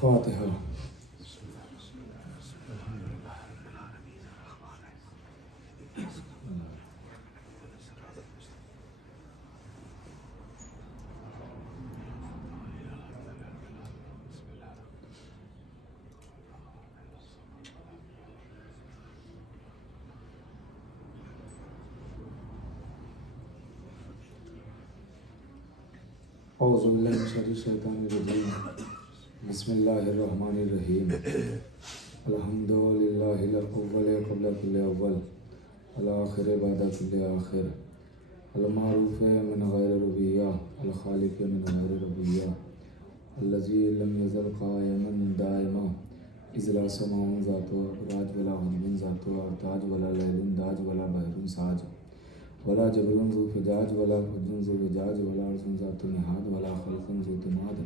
فاتحہ. اعوذ باللہ من شر الشیطان الرجیم. بسم اللہ الرحمن الرحیم. الحمد للہ الاول قبل کل اول الآخر بعد کل آخر المعروف من غیر ربیہ الخالق من غیر ربیہ الذی لم یزل قائما دائما اذ لا سماع ذاتہ راج ولا حرم ذاتہ تاج ولا لیل داج ولا بحر ساج ولا جبل ذو فجاج ولا فج ذو وجاج ولا عرش ذات نہاد ولا خلق ذو تماد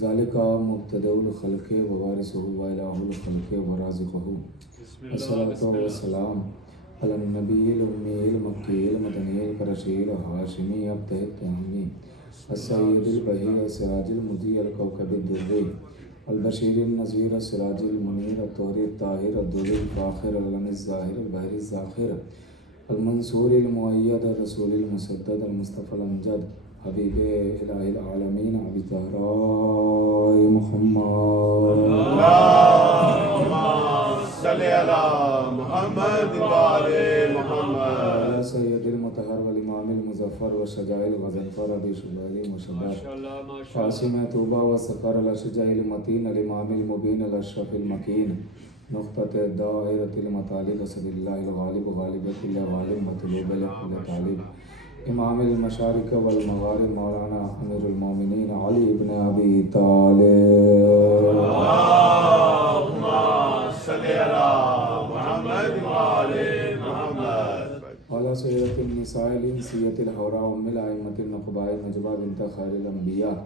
ذالک مبتدأ الخلق ووارثہ والہ الخلق ورازقہ. الصلاۃ والسلام علی النبی الأمی المکی المدنی القرشی الہاشمی ابتہ التہمی السید البہی السراج المضیء الکوکب الدری البشیر النذیر السراج المنیر الطہر الطاہر الدر الفاخر العلم الظاہر البحر الزاخر المنصور المؤید الرسول المسدد المصطفى الامجد حبیب الہ العالمین ابی زہراء محمد. اللہم صلی علی محمد وآل محمد. سید المطہر والامام المظفر والشجاع الغضنفر ابی شبیل مشبر قاسم طوبہ والسفر الاشجع المتین الامام المبین الاشرف المکین نقطۃ دائرۃ المطالب صلی اللہ الغالب غالب کل غالب مطلوب لکل طالب امام المشارق والمغارب مولانا امیر المومنین علی ابن ابی طالب. اللہم صلی علی محمد وآل محمد. وعلی سیدۃ النساء الانسیۃ الحوراء ام الائمۃ النقباء نجبہ بنت خیر الانبیاء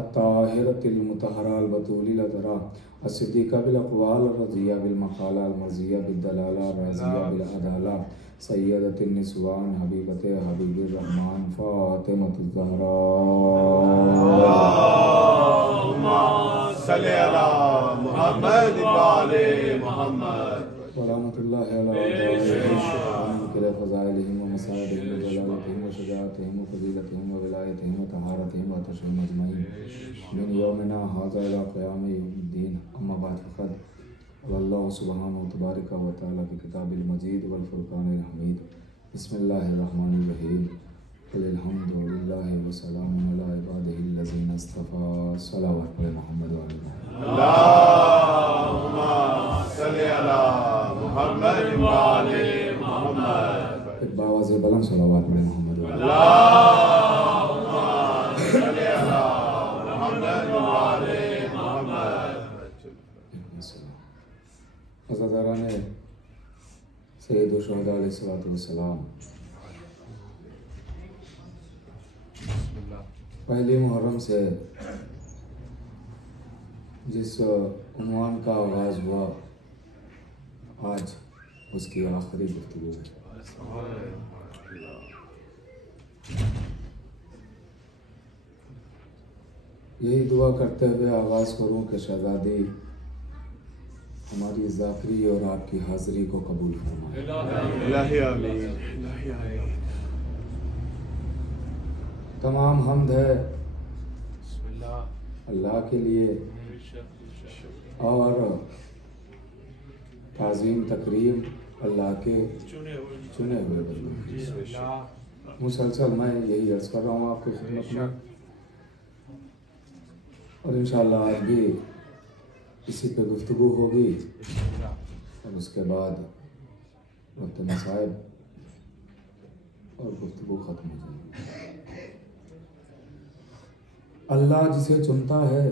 الطاہرۃ المطہرہ البتول العذراء الصدیقہ بالاقوال الرضیہ بالمقالہ المرضیہ بالدلالہ الراضیہ بالعدالہ سیدۃ النسوان حبیبۃ حبیب الرحمن فاطمۃ الزہراء. اللہم صلی علی محمد وآل محمد. ورحمۃ اللہ علیہم فضائلہم و مساعدہم و جلالتہم و شجاعتہم و فضیلتہم و ولایتہم و طہارتہم و عطشہم اجمعین من یومنا ھذا الی قیام یوم الدین. اما بعد فقد قال اللہ سبحانہ تبارک و تعالی فی کتاب المجید والفرقان الحمید. بسم اللہ الرحمن الرحیم. قل الحمد للہ وسلام علی عبادہ الذین اصطفیٰ. صلوات علی محمد و علی محمد. اللہم صلی علی محمد وآل محمد. ایک باواز بلند صلوات علی محمد و علی محمد. اللہم صلی علی محمد وآل محمد. حضرتان سید الشہداء علیہ الصلوۃ والسلام پہلی محرم سے جس عنوان کا آغاز ہوا آج اس کی آخری گفتگو ہے. یہی دعا کرتے ہوئے آغاز کروں کہ شہزادی ہماری ذاکری اور آپ کی حاضری کو قبول فرمائے. الہی آمین. الہی آمین. تمام حمد ہے اللہ کے لیے اور تعظیم تکریم اللہ کے چنے ہوئے بندوں. مسلسل میں یہی عرض کر رہا ہوں آپ کی خدمت میں اور انشاءاللہ آج بھی اسی پہ گفتگو ہوگی اور اس کے بعد وقت مسائب اور گفتگو ختم ہو جائے گی. اللہ جسے چنتا ہے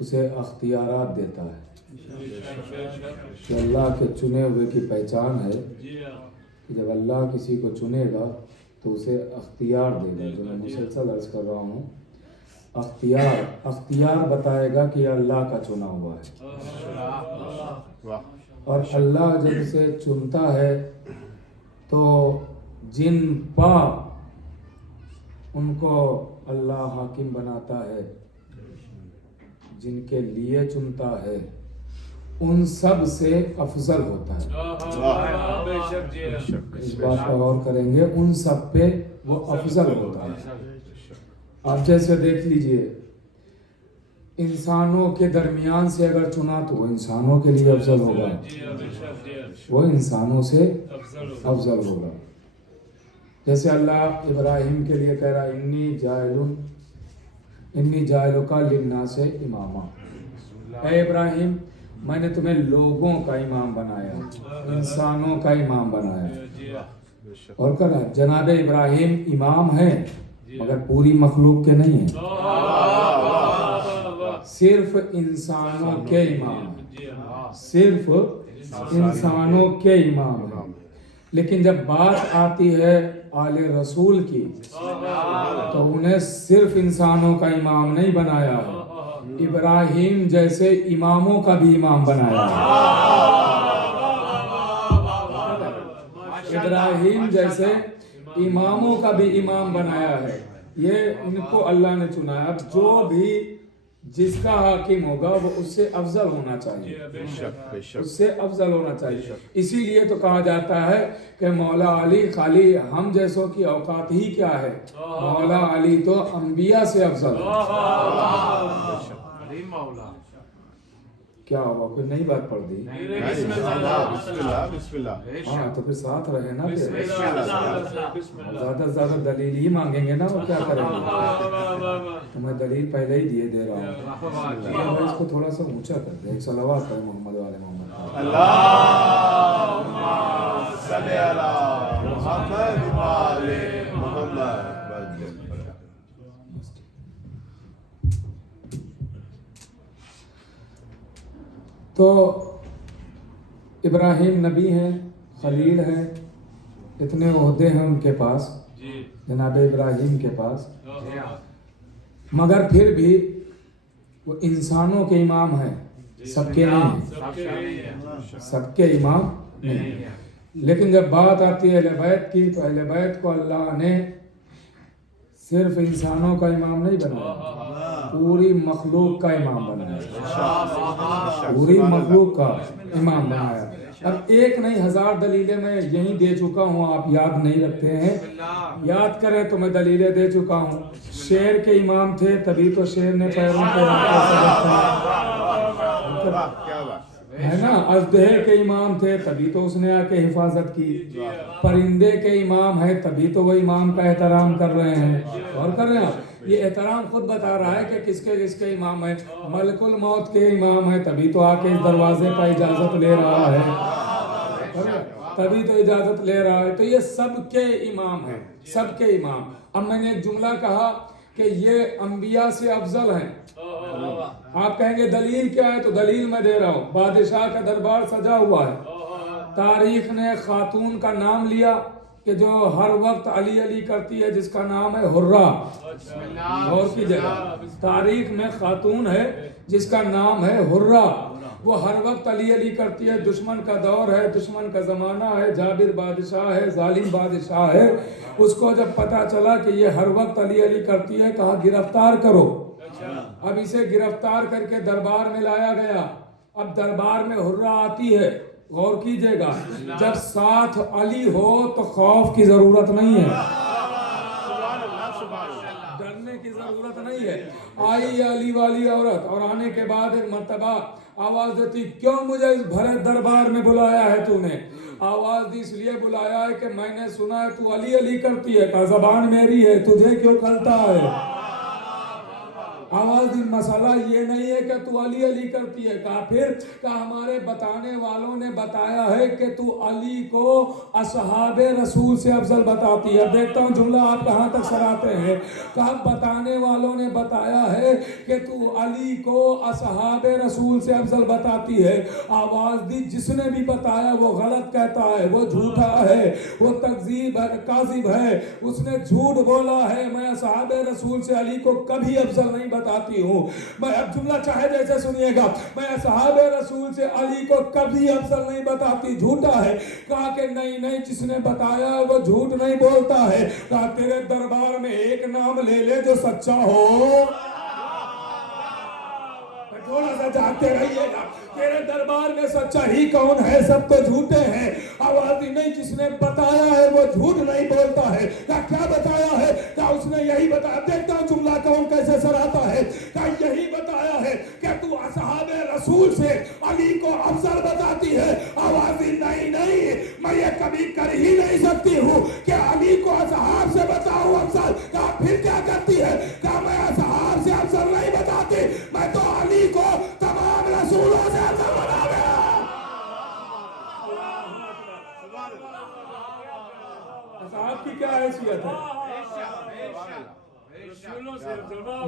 اسے اختیارات دیتا ہے کہ اللہ کے چنے ہوئے کی پہچان ہے کہ جب اللہ کسی کو چنے گا تو اسے اختیار دے گا. جو میں مسلسل عرض کر رہا ہوں اختیار بتائے گا کہ یہ اللہ کا چنا ہوا ہے. اور اللہ جب اسے چنتا ہے تو جن پا ان کو اللہ حاکم بناتا ہے جن کے لیے چنتا ہے ان سب سے افضل ہوتا ہے. اس بات پر غور کریں گے, ان سب پہ وہ افضل ہوتا ہے. آپ جیسے دیکھ لیجئے, انسانوں کے درمیان سے اگر چنا تو وہ انسانوں کے لیے افضل ہوگا, وہ انسانوں سے افضل ہوگا. جیسے اللہ ابراہیم کے لیے کہہ رہا انی جاعلک للناس اماما, اے ابراہیم میں نے تمہیں لوگوں کا امام بنایا, انسانوں کا امام بنایا. اور کہا جناب ابراہیم امام ہیں مگر پوری مخلوق کے نہیں ہیں, صرف انسانوں کے امام ہیں, صرف انسانوں کے امام ہیں. لیکن جب بات آتی ہے آل رسول کی تو انہیں صرف انسانوں کا امام نہیں بنایا ہے, ابراہیم جیسے اماموں کا بھی امام بنایا ہے, ابراہیم جیسے اماموں کا بھی امام بنایا ہے. یہ ان کو اللہ نے چنا ہے. اب جو بھی جس کا حاکم ہوگا وہ اس سے افضل ہونا چاہیے, اس سے افضل ہونا چاہیے. اسی لیے تو کہا جاتا ہے کہ مولا علی خالی ہم جیسوں کی اوقات ہی کیا ہے, مولا علی تو انبیاء سے افضل ہے. کیا ہوا, کوئی نئی بات پڑھ دی؟ ہاں تو پھر ساتھ رہے نا, پھر زیادہ سے زیادہ دلیل ہی مانگیں گے نا, وہ کیا کریں گے؟ تو میں دلیل پہلے ہی دے رہا ہوں. اس کو تھوڑا سا اونچا کر دے, ایک صلوات ہے محمد والے محمد. اللہم صلی علی محمد وآل محمد. تو ابراہیم نبی ہیں, خلیل ہیں, اتنے عہدے ہیں ان کے پاس, جناب ابراہیم کے پاس, مگر پھر بھی وہ انسانوں کے امام ہیں, سب کے نہیں ہیں, سب کے امام نہیں. لیکن جب بات آتی ہے اہل بیت کی تو اہل بیت کو اللہ نے صرف انسانوں کا امام نہیں بنایا, پوری مخلوق کا امام بنایا, پوری مخلوق کا امام بنایا. اب ایک نہیں 1000 دلیلیں میں یہیں دے چکا ہوں, آپ یاد نہیں رکھتے ہیں, یاد کریں تو میں دلیلیں دے چکا ہوں. شیر کے امام تھے تبھی تو شیر نے پیروں پہ ہے نا, اژدہے کے امام تھے تبھی تو اس نے آ کے حفاظت کی, پرندے کے امام ہے تبھی تو وہ امام کا احترام کر رہے ہیں. اور کر رہے ہیں, یہ احترام خود بتا رہا ہے کہ کس کے امام ہے. ملک الموت کے امام ہے تبھی تو آ کے اس دروازے پر اجازت لے رہا ہے, تبھی تو اجازت لے رہا ہے. تو یہ سب کے امام ہیں, سب کے امام. اب میں نے ایک جملہ کہا کہ یہ انبیاء سے افضل ہیں. آپ کہیں گے دلیل کیا ہے, تو دلیل میں دے رہا ہوں. بادشاہ کا دربار سجا ہوا ہے, تاریخ نے خاتون کا نام لیا کہ جو ہر وقت علی علی کرتی ہے, جس کا نام ہے حرہ. غور کی جگہ تاریخ میں خاتون ہے جس کا نام ہے حرہ, وہ ہر وقت علی علی کرتی ہے. دشمن کا دور ہے, دشمن کا زمانہ ہے, جابر بادشاہ ہے, ظالم بادشاہ ہے. اس کو جب پتا چلا کہ یہ ہر وقت علی علی کرتی ہے, کہا گرفتار کرو. اب اسے گرفتار کر کے دربار میں لایا گیا. اب دربار میں حرہ آتی ہے, غور کیجئے گا, جب ساتھ علی ہو تو خوف کی ضرورت نہیں ہے, ڈرنے کی ضرورت نہیں ہے. آئی علی والی عورت, اور آنے کے بعد ایک مرتبہ آواز دیتی, کیوں مجھے اس بھرے دربار میں بلایا ہے تو نے؟ آواز دی اس لیے بلایا ہے کہ میں نے سنا ہے تو علی علی کرتی ہے. کہا زبان میری ہے, تجھے کیوں کھلتا ہے؟ آواز دی مسئلہ یہ نہیں ہے کہ تو علی علی کرتی ہے. کہا پھر, کہ ہمارے بتانے والوں نے بتایا ہے کہ تو علی کو اصحاب رسول سے افضل بتاتی ہے. دیکھتا ہوں جملہ آپ کہاں تک سراتے ہیں. کہا بتانے والوں نے بتایا ہے کہ تو علی کو اصحاب رسول سے افضل بتاتی ہے. آواز دی جس نے بھی بتایا وہ غلط کہتا ہے, وہ جھوٹا ہے, وہ تکذیب ہے, کاذب ہے, اس نے جھوٹ بولا ہے. میں اصحاب رسول سے علی کو کبھی افضل نہیں بتاتی ہوں. میں اب جملہ چاہے جیسے سنیے گا, میں اصحاب رسول سے علی کو کبھی افضل نہیں بتاتی, جھوٹا ہے. کہا کہ نہیں, جس نے بتایا وہ جھوٹ نہیں بولتا ہے. کہا تیرے دربار میں ایک نام لے لے جو سچا ہو. जागते रहिएगा। तेरे दरबार में सच्चा ही कौन है, सब तो झूठे हैं। आवाज ही नहीं, जिसने बताया है वो झूठ नहीं बोलता है। क्या बताया है? क्या उसने यही बताया? देखता हूँ जुमला कौन कैसे सराहता है। क्या यही बताया है कि तू असहाबे रसूल से अली को अफजल बताती है? आवाज ही नहीं, मैं ये कभी कर ही नहीं सकती हूँ कि अली को असहाब से बताऊं अफजल। क्या फिर क्या करती है? क्या मैं असहाब से अफजल नहीं बताती? मैं तो अली को तमाम रसूलों से अफजल बना दिया। असहाब की क्या हैसियत है?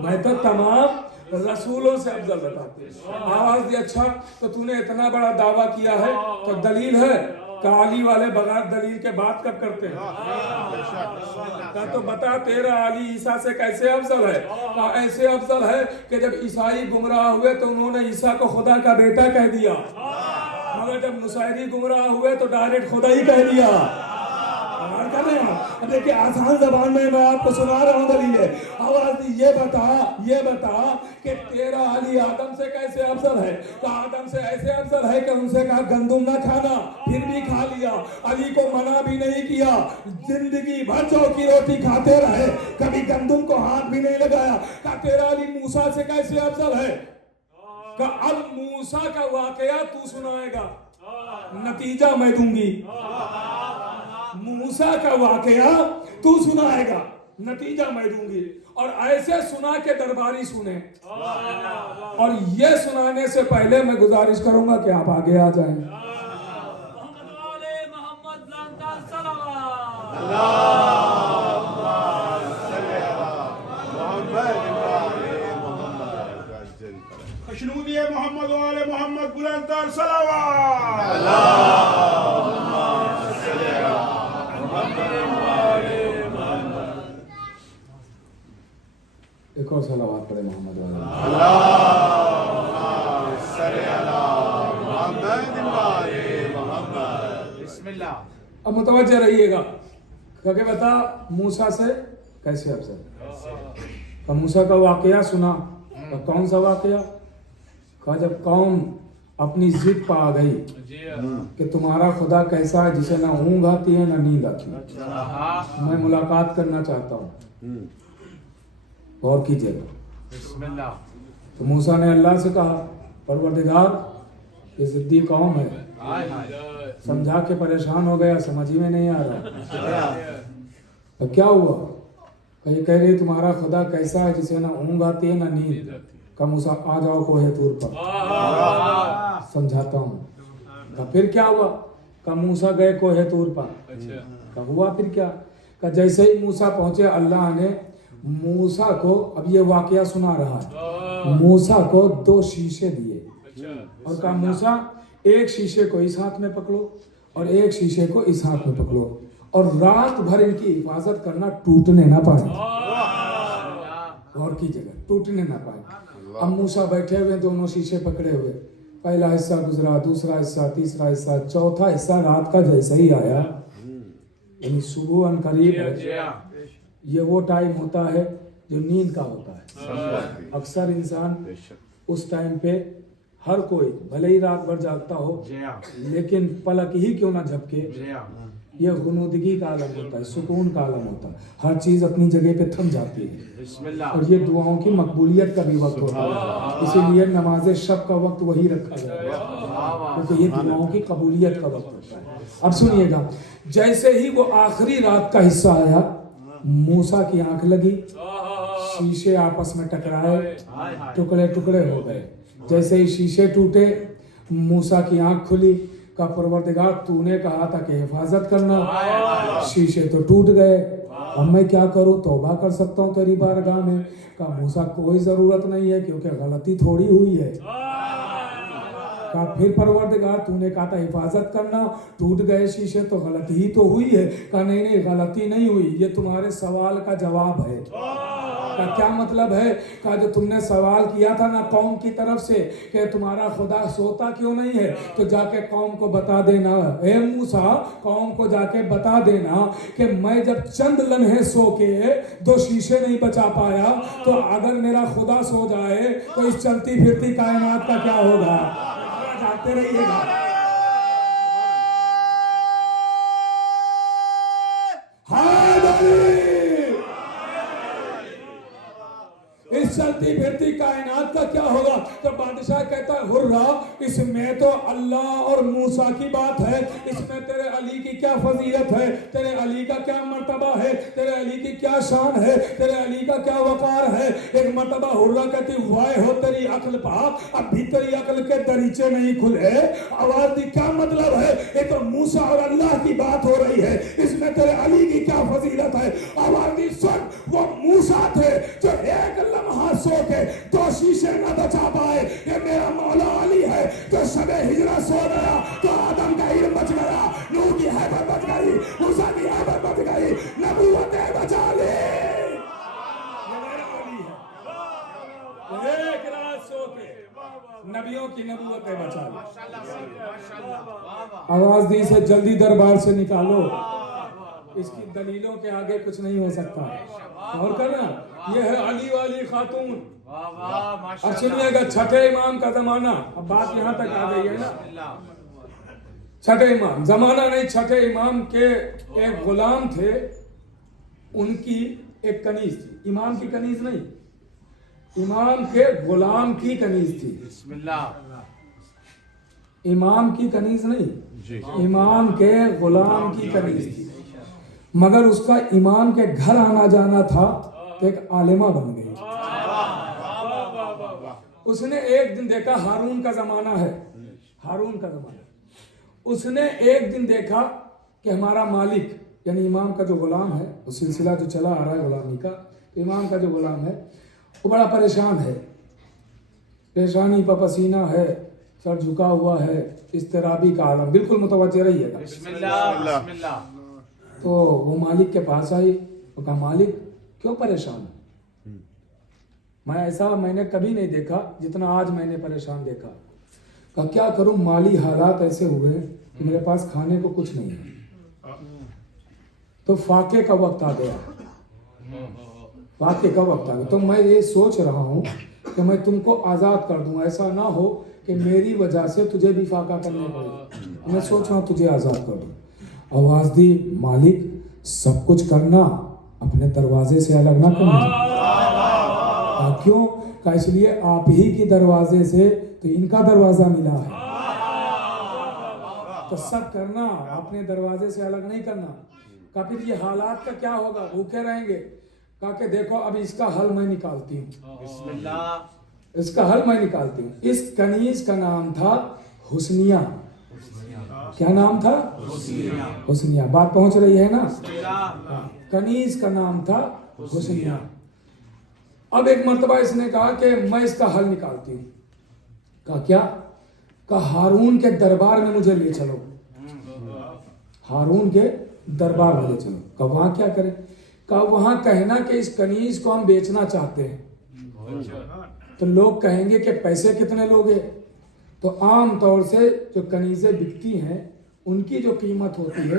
मैं तो तमाम रसूलों से अफजल बताती हूँ। आवाज दी, अच्छा तो तूने इतना बड़ा दावा किया है तो दलील है? अली वाले बगैर दलील के बात कब करते हैं? तो बता तेरा अली ईसा से कैसे अफजल है? ऐसे अफजल है कि जब ईसाई गुमराह हुए तो उन्होंने ईसा को खुदा का बेटा कह दिया, मगर जब नुसैरी गुमराह हुए तो डायरेक्ट खुदा ही कह दिया। कर रहे हैं, देखिए आसान जबान में मैं आपको सुना रहा हूँ दलील। आवाज दी, ये बता कि तेरा अली आदम से कैसे अफजल है? तो आदम से ऐसे अफजल है कि उनसे कहा गंदुम ना खाना, फिर भी खा लिया। अली को मना भी नहीं किया, जिंदगी भर जौ की रोटी खाते रहे, कभी गंदुम को हाथ भी नहीं लगाया। का तेरा अली मूसा से कैसे अफजल है? का अब मूसा का वाकया तू सुनाएगा, नतीजा मैं दूंगी। मूसा का वाकया तू सुनाएगा, नतीजा मैं दूंगी। और ऐसे सुना के दरबारी सुने। और ये सुनाने से पहले मैं गुजारिश करूंगा कि आप आगे आ जाएं। खुशनूदी मोहम्मद वाले मोहम्मद बुलंद सलावत। एक और सलावत पढ़े मोहम्मद वाले। अब मुतवज्जह रहिएगा, क्योंकि बता मूसा से कैसे अफजल। तो मूसा का वाकया सुना, तो कौन सा वाकया? कहा जब कौम अपनी जिद पर आ गई कि तुम्हारा खुदा कैसा है जिसे ना ऊँघ आती है ना नींद आती है, मैं मुलाकात करना चाहता हूँ, गौर कीजिएगा। तो मूसा ने अल्लाह से कहा, परवरदिगार ये जिद्दी कौम है, समझा के परेशान हो गया, समझ ही में नहीं आ रहा। तो क्या हुआ? कहीं कह रही तुम्हारा खुदा कैसा है जिसे ना ऊँघ आती है ना नींद। का मूसा आ जाओ कोहे तूर पर, समझाता हूँ। का फिर क्या हुआ? का मूसा गए कोहे तूर पर। का हुआ फिर क्या? का जैसे ही मूसा पहुंचे अल्लाह ने मूसा को, अब ये वाकया सुना रहा है, मूसा को 2 शीशे दिए और कहा मूसा एक शीशे को इस हाथ में पकड़ो और एक शीशे को इस हाथ में पकड़ो और रात भर इनकी हिफाजत करना, टूटने ना पाए। और की जगह टूटने ना पाए। अब मूसा बैठे हुए, दोनों शीशे पकड़े हुए, पहला हिस्सा गुजरा, दूसरा हिस्सा, तीसरा हिस्सा, चौथा हिस्सा रात का जैसे ही आया, यानी सुबह अनकरीब है। ये वो टाइम होता है जो नींद का होता है। अक्सर इंसान उस टाइम पे, हर कोई भले ही रात भर जागता हो लेकिन पलक ही क्यों ना झपके, ये गुनूदगी का आलम होता है, सुकून का आलम होता है। हर चीज अपनी जगह पे थम जाती है और ये दुआओं की मकबूलियत का भी वक्त होता है। इसीलिए नमाज शब का वक्त वही रखा जाएगा, क्योंकि ये दुआओं की कबूलियत का वक्त होता है। अब सुनिएगा, जैसे ही वो आखिरी रात का हिस्सा आया, मूसा की आंख लगी, शीशे आपस में टकराए, टुकड़े टुकड़े हो गए। जैसे ही शीशे टूटे, मूसा की आंख खुली। का परवरदिगार तूने कहा था कि हिफाजत करना, शीशे तो टूट गए, अब मैं क्या करूं? तौबा कर सकता हूं तेरी बारगाह में। का मूसा कोई जरूरत नहीं है, क्योंकि गलती थोड़ी हुई है। का फिर परवरदिगार तूने कहा था हिफाजत करना, टूट गए शीशे तो गलती ही तो हुई है। का नहीं, गलती नहीं हुई, ये तुम्हारे सवाल का जवाब है। کا کیا مطلب ہے؟ کہ جو تم نے سوال کیا تھا نا قوم کی طرف سے کہ تمہارا خدا سوتا کیوں نہیں ہے، تو جا کے قوم کو بتا دینا، اے موسیٰ قوم کو جا کے بتا دینا کہ میں جب چند لمحے سو کے 2 شیشے نہیں بچا پایا، تو اگر میرا خدا سو جائے تو اس چلتی پھرتی کائنات کا کیا ہوگا؟ جاتے رہیے گا۔ اس چلتی پھرتی کائنات کا کیا ہوگا؟ تو بادشاہ کہتا ہے ہرا، اس میں تو اللہ اور موسیٰ کی بات ہے، اس میں تیرے علی کی کیا فضیلت ہے، تیرے علی کا کیا مرتبہ ہے، تیرے علی کی کیا شان ہے، تیرے علی کا کیا وقار ہے۔ ایک مرتبہ ہرا کہتی وائے ہو تیری عقل پاک، اب بھی تیری عقل کے دریچے نہیں کھلے۔ آواز دی کیا مطلب ہے؟ یہ تو موسیٰ اور اللہ کی بات ہو رہی ہے، اس میں تیرے علی کی کیا فضیلت ہے۔ آواز دی سن، وہ موسیٰ تھے جو ایک لمحہ سو کے 2 شیشے نہ بچا پائے، یہ میرا مولا علی ہے جو شب ہجرت سو گیا تو آدم کا علم بچ گیا، نوح کی حیبت بچ گئی، موسیٰ کی حیبت بچ گئی، نبوتیں بچا لی۔ یہ میرا علی ہے، ایک رات سو کے نبیوں کی نبوتیں بچا لی۔ آواز دی سے جلدی دربار سے نکالو، اس کی دلیلوں کے آگے کچھ نہیں ہو سکتا۔ اور کرنا یہ ہے علی والی خاتون۔ اب سنیے گا چھٹے امام کا زمانہ، اب بات یہاں تک آ گئی ہے نا۔ چھٹے امام زمانہ نہیں، چھٹے امام کے ایک غلام تھے، ان کی ایک کنیز تھی، امام کی کنیز نہیں، امام کے غلام کی کنیز تھی۔ امام کی کنیز نہیں، امام کے غلام کی کنیز تھی، مگر اس کا امام کے گھر آنا جانا تھا تو ایک عالمہ بن گئی۔ اس نے ایک دن دیکھا، ہارون کا زمانہ ہے، ہارون کا زمانہ، اس نے ایک دن دیکھا کہ ہمارا مالک یعنی امام کا جو غلام ہے، وہ سلسلہ جو چلا آ رہا ہے غلامی کا، امام کا جو غلام ہے وہ بڑا پریشان ہے، پریشانی پہ پسینہ ہے، سر جھکا ہوا ہے، اضطرابی کا عالم، بالکل متوجہ رہیے گا۔ تو وہ مالک کے پاس آئی، وہ کہا مالک کیوں پریشان ہے؟ میں نے کبھی نہیں دیکھا جتنا آج میں نے پریشان دیکھا۔ کہا کیا کروں، مالی حالات ایسے ہوئے کہ میرے پاس کھانے کو کچھ نہیں ہے، تو فاقے کا وقت آ گیا، فاقے کا وقت آ گیا، تو میں یہ سوچ رہا ہوں کہ میں تم کو آزاد کر دوں، ایسا نہ ہو کہ میری وجہ سے تجھے بھی فاقہ کرنے پڑے، میں سوچ رہا ہوں تجھے آزاد کر دوں۔ آواز دی مالک سب کچھ کرنا، اپنے دروازے سے الگ نہ کرنا۔ کیوں؟ کہ اس لیے آپ ہی کی دروازے سے تو ان کا دروازہ ملا ہے، تو سب کرنا، اپنے دروازے سے الگ نہیں کرنا۔ کہ پھر یہ حالات کا کیا ہوگا، بھوکے رہیں گے؟ کہا کہ دیکھو اب اس کا حل میں نکالتی ہوں، اس کا حل میں نکالتی ہوں۔ اس کنیز کا نام تھا حسنیہ۔ کیا نام تھا؟ حسنیہ۔ بات پہنچ رہی ہے نا؟ کنیز کا نام تھا حسنیہ۔ اب ایک مرتبہ اس نے کہا کہ میں اس کا حل نکالتی ہوں۔ کہا کیا؟ کہا ہارون کے دربار میں مجھے لے چلو، ہارون کے دربار میں لے چلو۔ کہا وہاں کیا کریں؟ کہا وہاں کہنا کہ اس کنیز کو ہم بیچنا چاہتے ہیں، تو لوگ کہیں گے کہ پیسے کتنے لوگے؟ تو عام طور سے جو کنیزیں بکتی ہیں ان کی جو قیمت ہوتی ہے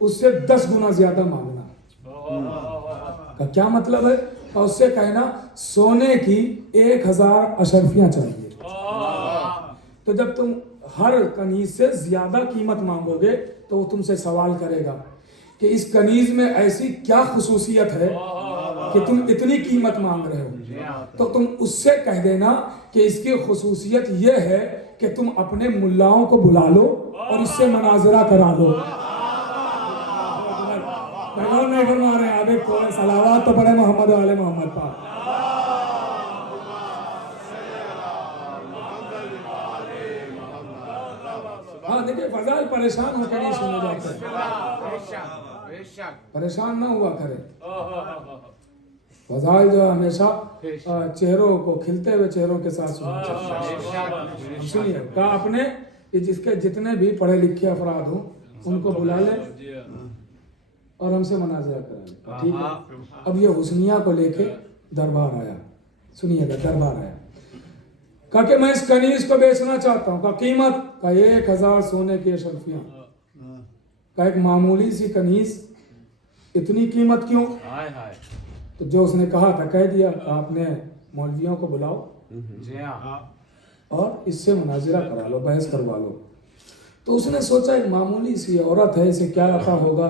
اس سے 10 گنا زیادہ مانگنا۔ کا کیا مطلب ہے؟ اور اس سے کہنا سونے کی 1000 اشرفیاں چاہیے۔ تو جب تم ہر کنیز سے زیادہ قیمت مانگو گے تو وہ تم سے سوال کرے گا کہ اس کنیز میں ایسی کیا خصوصیت ہے کہ تم اتنی قیمت مانگ رہے ہو؟ تو تم اس سے کہہ دینا کہ اس کی خصوصیت یہ ہے کہ تم اپنے ملاؤں کو بلا لو اور اس سے مناظرہ کرا لو۔ نہیں فرما رہے ہیں، اب کوئی صلوات تو پڑھے محمد والے محمد پاک۔ ہاں دیکھیں فضائل پریشان ہو کے نہیں سنے جاتے، پریشان نہ ہوا کرے۔ فضائل جو ہمیشہ چہروں کو کھلتے ہوئے چہروں کے ساتھ سننا چاہیے۔ سنیے کہا اپنے جس کے جتنے بھی پڑھے لکھے افراد ہوں ان کو بلا لیں اور ہم سے مناظرہ کریں، ٹھیک ہے؟ اب یہ حسنیہ کو لے کے दरबार आया, सुनिएगा, दरबार आया, कहा कि मैं इस कनीज को बेचना चाहता हूँ। कहा कीमत? कहा 1000 सोने की अशरफियाँ। कहा एक मामूली सी कनीज, इतनी कीमत क्यों? तो जो उसने कहा था कह दिया। आपने मौलवियों को बुलाओ और इससे मुनाजिरा करा लो, बहस करवा लो। तो उसने सोचा एक मामूली सी औरत है, इसे क्या आता होगा,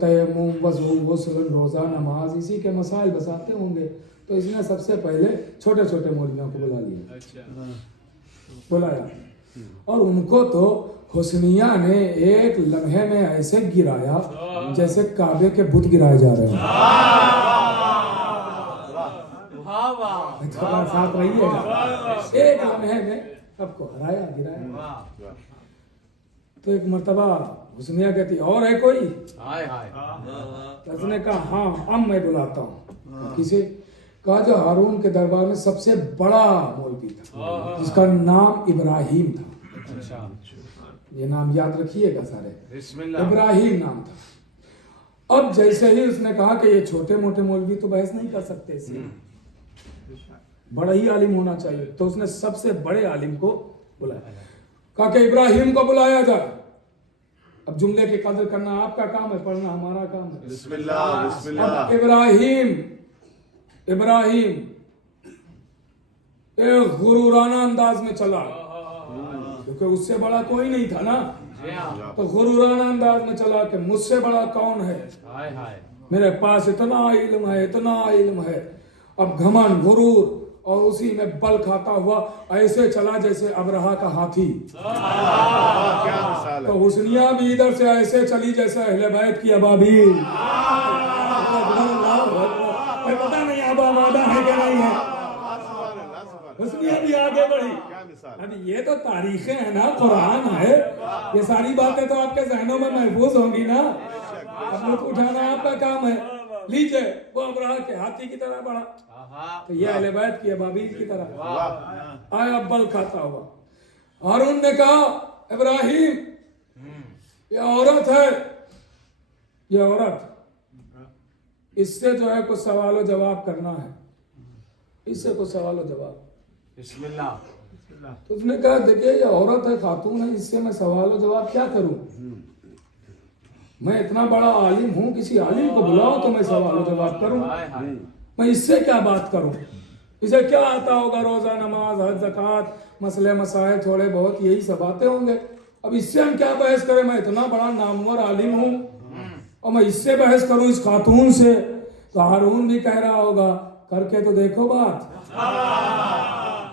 तयम्मुम, वज़ू, गुस्ल, रोज़ा, नमाज, इसी के मसाइल बताते होंगे। तो इसने सबसे पहले छोटे छोटे मौलवियों को बुला लिया, बुलाया, और उनको तो हुस्निया ने एक लम्हे में ऐसे गिराया जैसे काबे के बुत गिराए जा रहे हैं। साथ रहिएगा, एक लम्हे में सबको हराया, गिराया। तो एक मर्तबा हुस्निया कहती और है कोई? तो उसने कहा हाँ, अब मैं बुलाता हूँ। किसे? कहा जो हारून के दरबार में सबसे बड़ा मौलवी था, जिसका नाम इब्राहिम था। ये नाम याद रखिएगा सारे, इब्राहिम नाम था। अब जैसे ही उसने कहा कि ये छोटे मोटे मौलवी तो बहस नहीं कर सकते, इससे बड़ा ही आलिम होना चाहिए, तो उसने सबसे बड़े आलिम को बुलाया। कहा कि इब्राहिम को बुलाया जाए। अब जुमले की कदर करना आपका काम है, पढ़ना हमारा काम है। बिस्मिल्लाह, बिस्मिल्लाह। अब इब्राहिम एक गुरूराना अंदाज में चला, क्योंकि उससे बड़ा कोई नहीं था ना, तो गुरूराना अंदाज में चला कि मुझसे बड़ा कौन है, मेरे पास इतना इल्म है, इतना इल्म है। अब घमंड, गुरूर, और उसी में बल खाता हुआ ऐसे चला जैसे अबरहा का हाथी। तो हुस्निया भी इधर से ऐसे चली जैसे अहले बैत की अबाबील। पता नहीं अबा मादा है कि नहीं है, हुस्निया भी आगे बढ़ी। अब ये तो तारीखें हैं ना, कुरान है, ये सारी बातें तो आपके जहनों में महफूज होंगी ना। अब लुत्फ उठाना आपका काम है। लीजिए, वो अबरहा के हाथी की तरह बढ़ा, तो ये अहले बैत की अबाबील की तरह आया बल खाता हुआ। हारून ने कहा इब्राहिम, ये औरत है, ये औरत, इससे जो है कुछ सवाल जवाब करना है, इससे कुछ सवाल जवाब। बिस्मिल्लाह। तो उसने कहा देखिए ये औरत है, खातून है, इससे मैं सवाल जवाब क्या करूं? मैं इतना बड़ा आलिम हूं, किसी आलिम को बुलाओ तो मैं सवाल जवाब करूं, मैं इससे क्या बात करूं? इसे क्या आता होगा? रोजा, नमाज, हज, ज़कात, मसले मसाइल थोड़े बहुत, यही सब बातें होंगे। अब इससे हम क्या बहस करें? मैं इतना बड़ा नामवर आलिम हूं और मैं इससे बहस करूं इस खातून से? तो हारून भी कह रहा होगा करके तो देखो बात।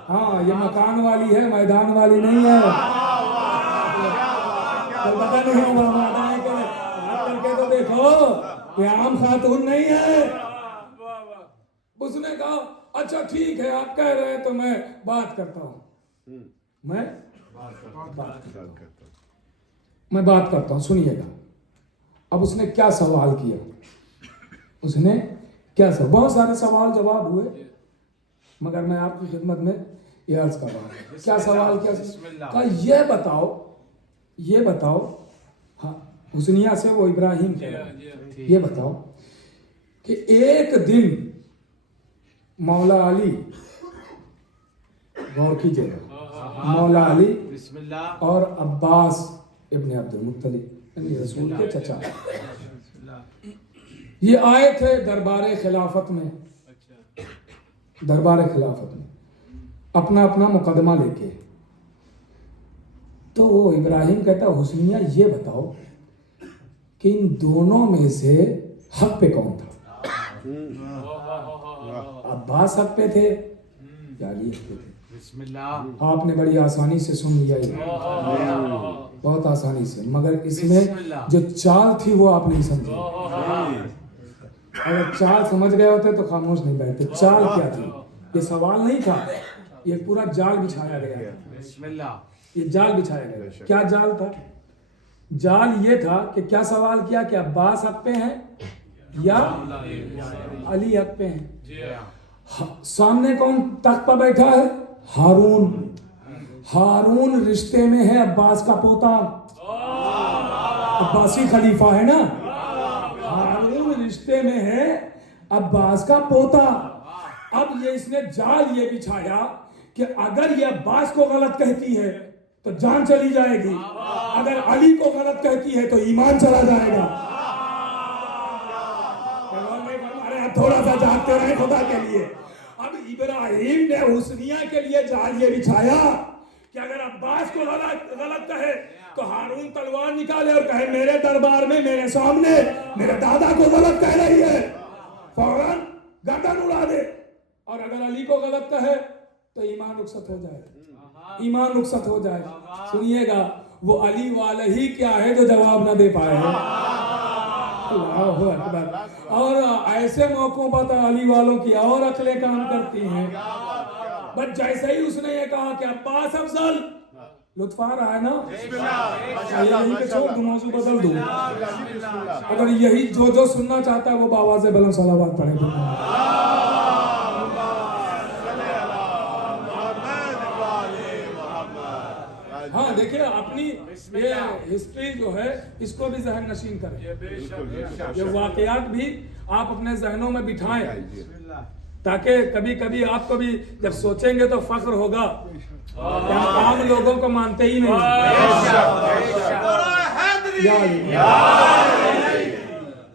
हाँ, ये मकान वाली है, मैदान वाली नहीं है। तो पता नहीं होगा मैदान करके तो देखो, ये आम खातून नहीं है। उसने कहा अच्छा ठीक है, आप कह रहे हैं तो मैं बात करता हूं, मैं बात करता हूं, सुनिएगा। अब उसने क्या सवाल किया, उसने क्या सब बहुत सारे सवाल जवाब हुए, मगर मैं आपकी खिदमत में ये अर्ज कर रहा हूं। क्या सवाल किया? कहा ये बताओ, हाँ हुस्निया से वो इब्राहिम कह रहा है, ये बताओ कि एक दिन मौला अली, गौर कीजिएगा, मौला अली और अब्बास इब्ने अब्दुल मुत्तलिब यानी रसूल के चचा, ये आए थे दरबार खिलाफत में, दरबार खिलाफत में अपना अपना मुकदमा लेके। तो वो इब्राहिम कहता हुस्निया ये बताओ कि इन दोनों में से हक पे कौन था? अब्बास हक पे थे या अली हक पे थे? आपने बड़ी आसानी से सुन लिया ये, बहुत आसानी से, मगर इसमें जो चाल थी वो आप नहीं समझे। अगर चाल समझ गए होते तो खामोश नहीं बैठते। चाल क्या थी? ये सवाल नहीं था, ये पूरा जाल बिछाया गया, ये जाल बिछाया गया। क्या जाल था? जाल ये था कि क्या सवाल किया कि अब्बास हक पे हैं या अली हक पे हैं? सामने कौन तख्त पर बैठा है? हारून। हारून रिश्ते में है अब्बास का पोता, अब्बासी खलीफा है ना। हारून रिश्ते में है عباس کا پوتا. اب یہ اس نے جال یہ بچھایا کہ اگر یہ عباس کو غلط کہتی ہے تو جان چلی جائے گی, اگر علی کو غلط کہتی ہے تو ایمان چلا جائے گا. تھوڑا سا جاگتے رہے خدا کے لیے. اب ابراہیم نے حسنیہ کے لیے جال یہ بچھایا کہ اگر عباس کو غلط کہے تو ہارون تلوار نکالے اور کہے میرے دربار میں میرے سامنے میرے دادا کو غلط کہہ رہی ہے, فوراً گردن اڑا دے. اور اگر علی کو غلط کہے تو ایمان رخصت ہو جائے, ایمان رخصت ہو جائے. سنیے گا وہ علی والے ہی کیا ہے جو جواب نہ دے پائے ہیں. اللہ اکبر. اور ایسے موقعوں پر تو علی والوں کی اور عقلیں کام کرتی ہیں. بس جیسے ہی اس نے یہ کہا کہ عباس افضل, لطف آ رہا ہے نا, یہیں پہ چھوڑ دوں, موضوع بدل دوں. اگر یہی جو سننا چاہتا ہے وہ بآواز بلند صلوات پڑھے گا. ہاں دیکھیں اپنی یہ ہسٹری جو ہے اس کو بھی ذہن نشین کریں, یہ واقعات بھی آپ اپنے ذہنوں میں بٹھائیں تاکہ کبھی کبھی آپ کو بھی جب سوچیں گے تو فخر ہوگا کہ ہم عام لوگوں کو مانتے ہی نہیں.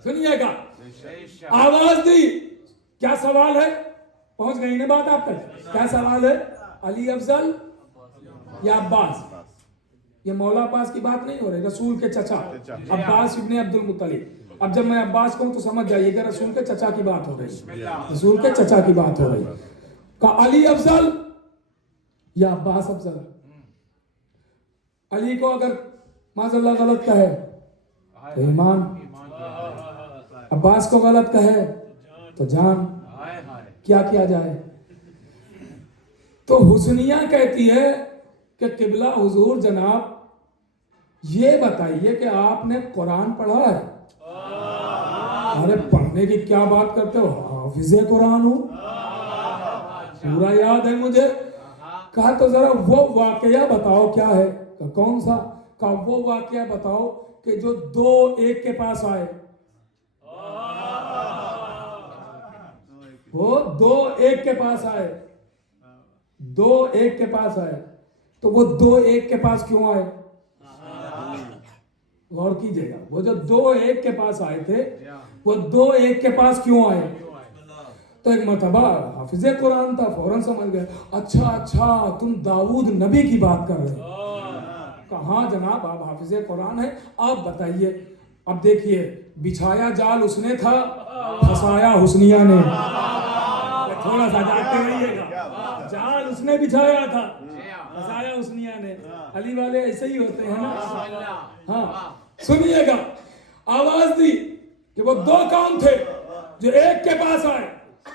سنیے گا, آواز دی, کیا سوال ہے, پہنچ گئی نا بات آپ تک, کیا سوال ہے, علی افضل یا عباس؟ یہ مولا عباس کی بات نہیں ہو رہی, رسول کے چچا عباس ابن عبد المطلب. اب جب میں عباس کہوں تو سمجھ جائیے کہ رسول کے چچا کی بات ہو رہی, رسول کے چچا کی بات ہو رہی. کہ علی افضل یا عباس افضل؟ علی کو اگر معاذ اللہ غلط کہے تو ایمان, عباس کو غلط کہے تو جان. کیا کیا جائے؟ تو حسنیہ کہتی ہے کہ قبلہ حضور جناب یہ بتائیے کہ آپ نے قرآن پڑھا ہے؟ ارے پڑھنے کی کیا بات کرتے ہو, حافظ قرآن ہوں, پورا یاد ہے مجھے. کہا تو ذرا وہ واقعہ بتاؤ کیا ہے, کہ کون سا؟ کہا وہ واقعہ بتاؤ کہ جو دو ایک کے پاس آئے. وہ دو ایک کے پاس آئے, دو ایک کے پاس آئے. تو وہ دو ایک کے پاس کیوں آئے؟ غور کیجئے گا, وہ جو دو ایک کے پاس آئے تھے وہ دو ایک کے پاس کیوں آئے؟ تو ایک مرتبہ حافظ قرآن تھا, فوراً سمجھ گئے, اچھا تم داؤد نبی کی بات کر رہے ہو. کہاں جناب آپ حافظ قرآن ہیں, آپ بتائیے. اب دیکھیے بچھایا جال اس نے تھا, پھنسایا حسنیہ نے. تھوڑا سا جاگتے رہیے گا, جال اس نے بچھایا تھا, پھنسایا حسنیہ نے. علی والے ایسے ہی ہوتے ہیں نا. ہاں سنیے گا, آواز دی کہ وہ دو کون تھے جو ایک کے پاس آئے,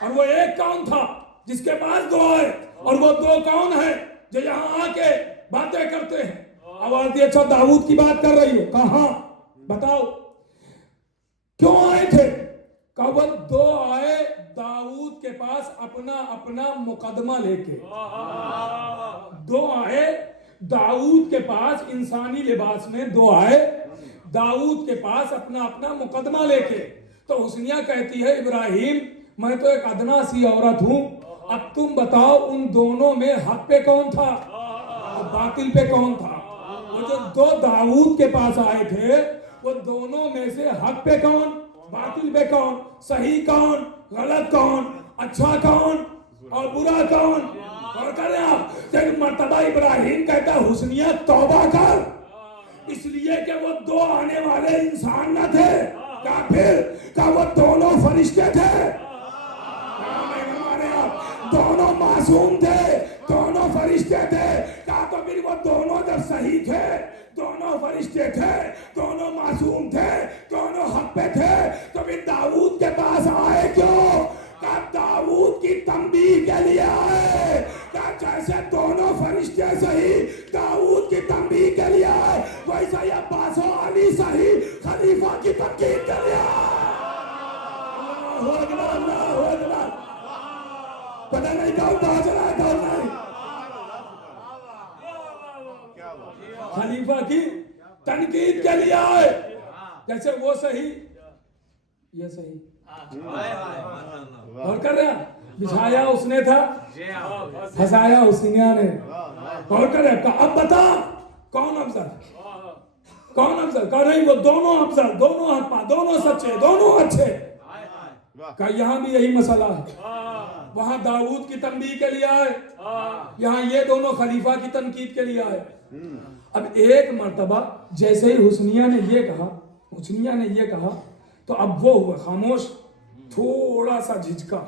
اور وہ ایک کون تھا جس کے پاس دو آئے, اور وہ دو کون ہیں جو یہاں آ کے باتیں کرتے ہیں. آواز دی, اچھا داؤد کی بات کر رہی ہو, کہاں بتاؤ کیوں آئے تھے؟ کہ وہ دو آئے داؤد کے پاس اپنا مقدمہ لے کے. دو آئے داؤد کے پاس انسانی لباس میں, دو آئے داؤد کے پاس اپنا مقدمہ لے کے. تو حسنیہ کہتی ہے ابراہیم میں تو ایک ادنا سی عورت ہوں, اب تم بتاؤ ان دونوں میں حق پہ کون تھا اور باطل پہ کون تھا؟ وہ جو دو داؤد کے پاس آئے تھے وہ دونوں میں سے حق پہ کون, باطل پہ کون, صحیح کون, غلط کون, اچھا کون اور برا کون؟ اور کریں آپ. ایک مرتبہ ابراہیم کہتا حسنیہ توبہ کر, اس لیے کہ وہ دو آنے والے انسان نہ تھے, کافر کا وہ دونوں فرشتے تھے. دونوں معصوم تھے, دونوں فرشتے تھے. کہا تو پھر وہ دونوں جب صحیح تھے, دونوں فرشتے تھے, دونوں معصوم تھے, دونوں حق پہ تھے, تو پھر داؤد کے پاس آئے کیوں؟ کہا داؤد کی تنبیہ کے لیے آئے. کہا جیسے دونوں فرشتے صحیح داؤد کی تنبیہ کے لیے آئے, ویسا ہی عباس و علی صحیح خلیفہ کی تنقید کے لیے آئے. اللہ اکبر, اللہ اکبر. پتہ نہیں کون پہنچ رہا ہے کون نہیں. خلیفہ کی تنقید کے لیے آئے, جیسے وہ صحیح یہ صحیح. और कर रहा, बिछाया उसने था, फंसाया उसी ने। और कर रहा, अब बता कौन अफजल, कौन अफजल? कह नहीं, वो दोनों अफजल, दोनों हक पा, दोनों सच्चे, दोनों अच्छे। का यहाँ भी यही मसला है। वहां दाऊद की तंबीह के लिए आए, यहाँ ये दोनों खलीफा की तनकीद के लिए आए। अब एक मर्तबा जैसे ही हुस्निया ने ये कहा तो अब वो हुआ खामोश, थोड़ा सा झिझका।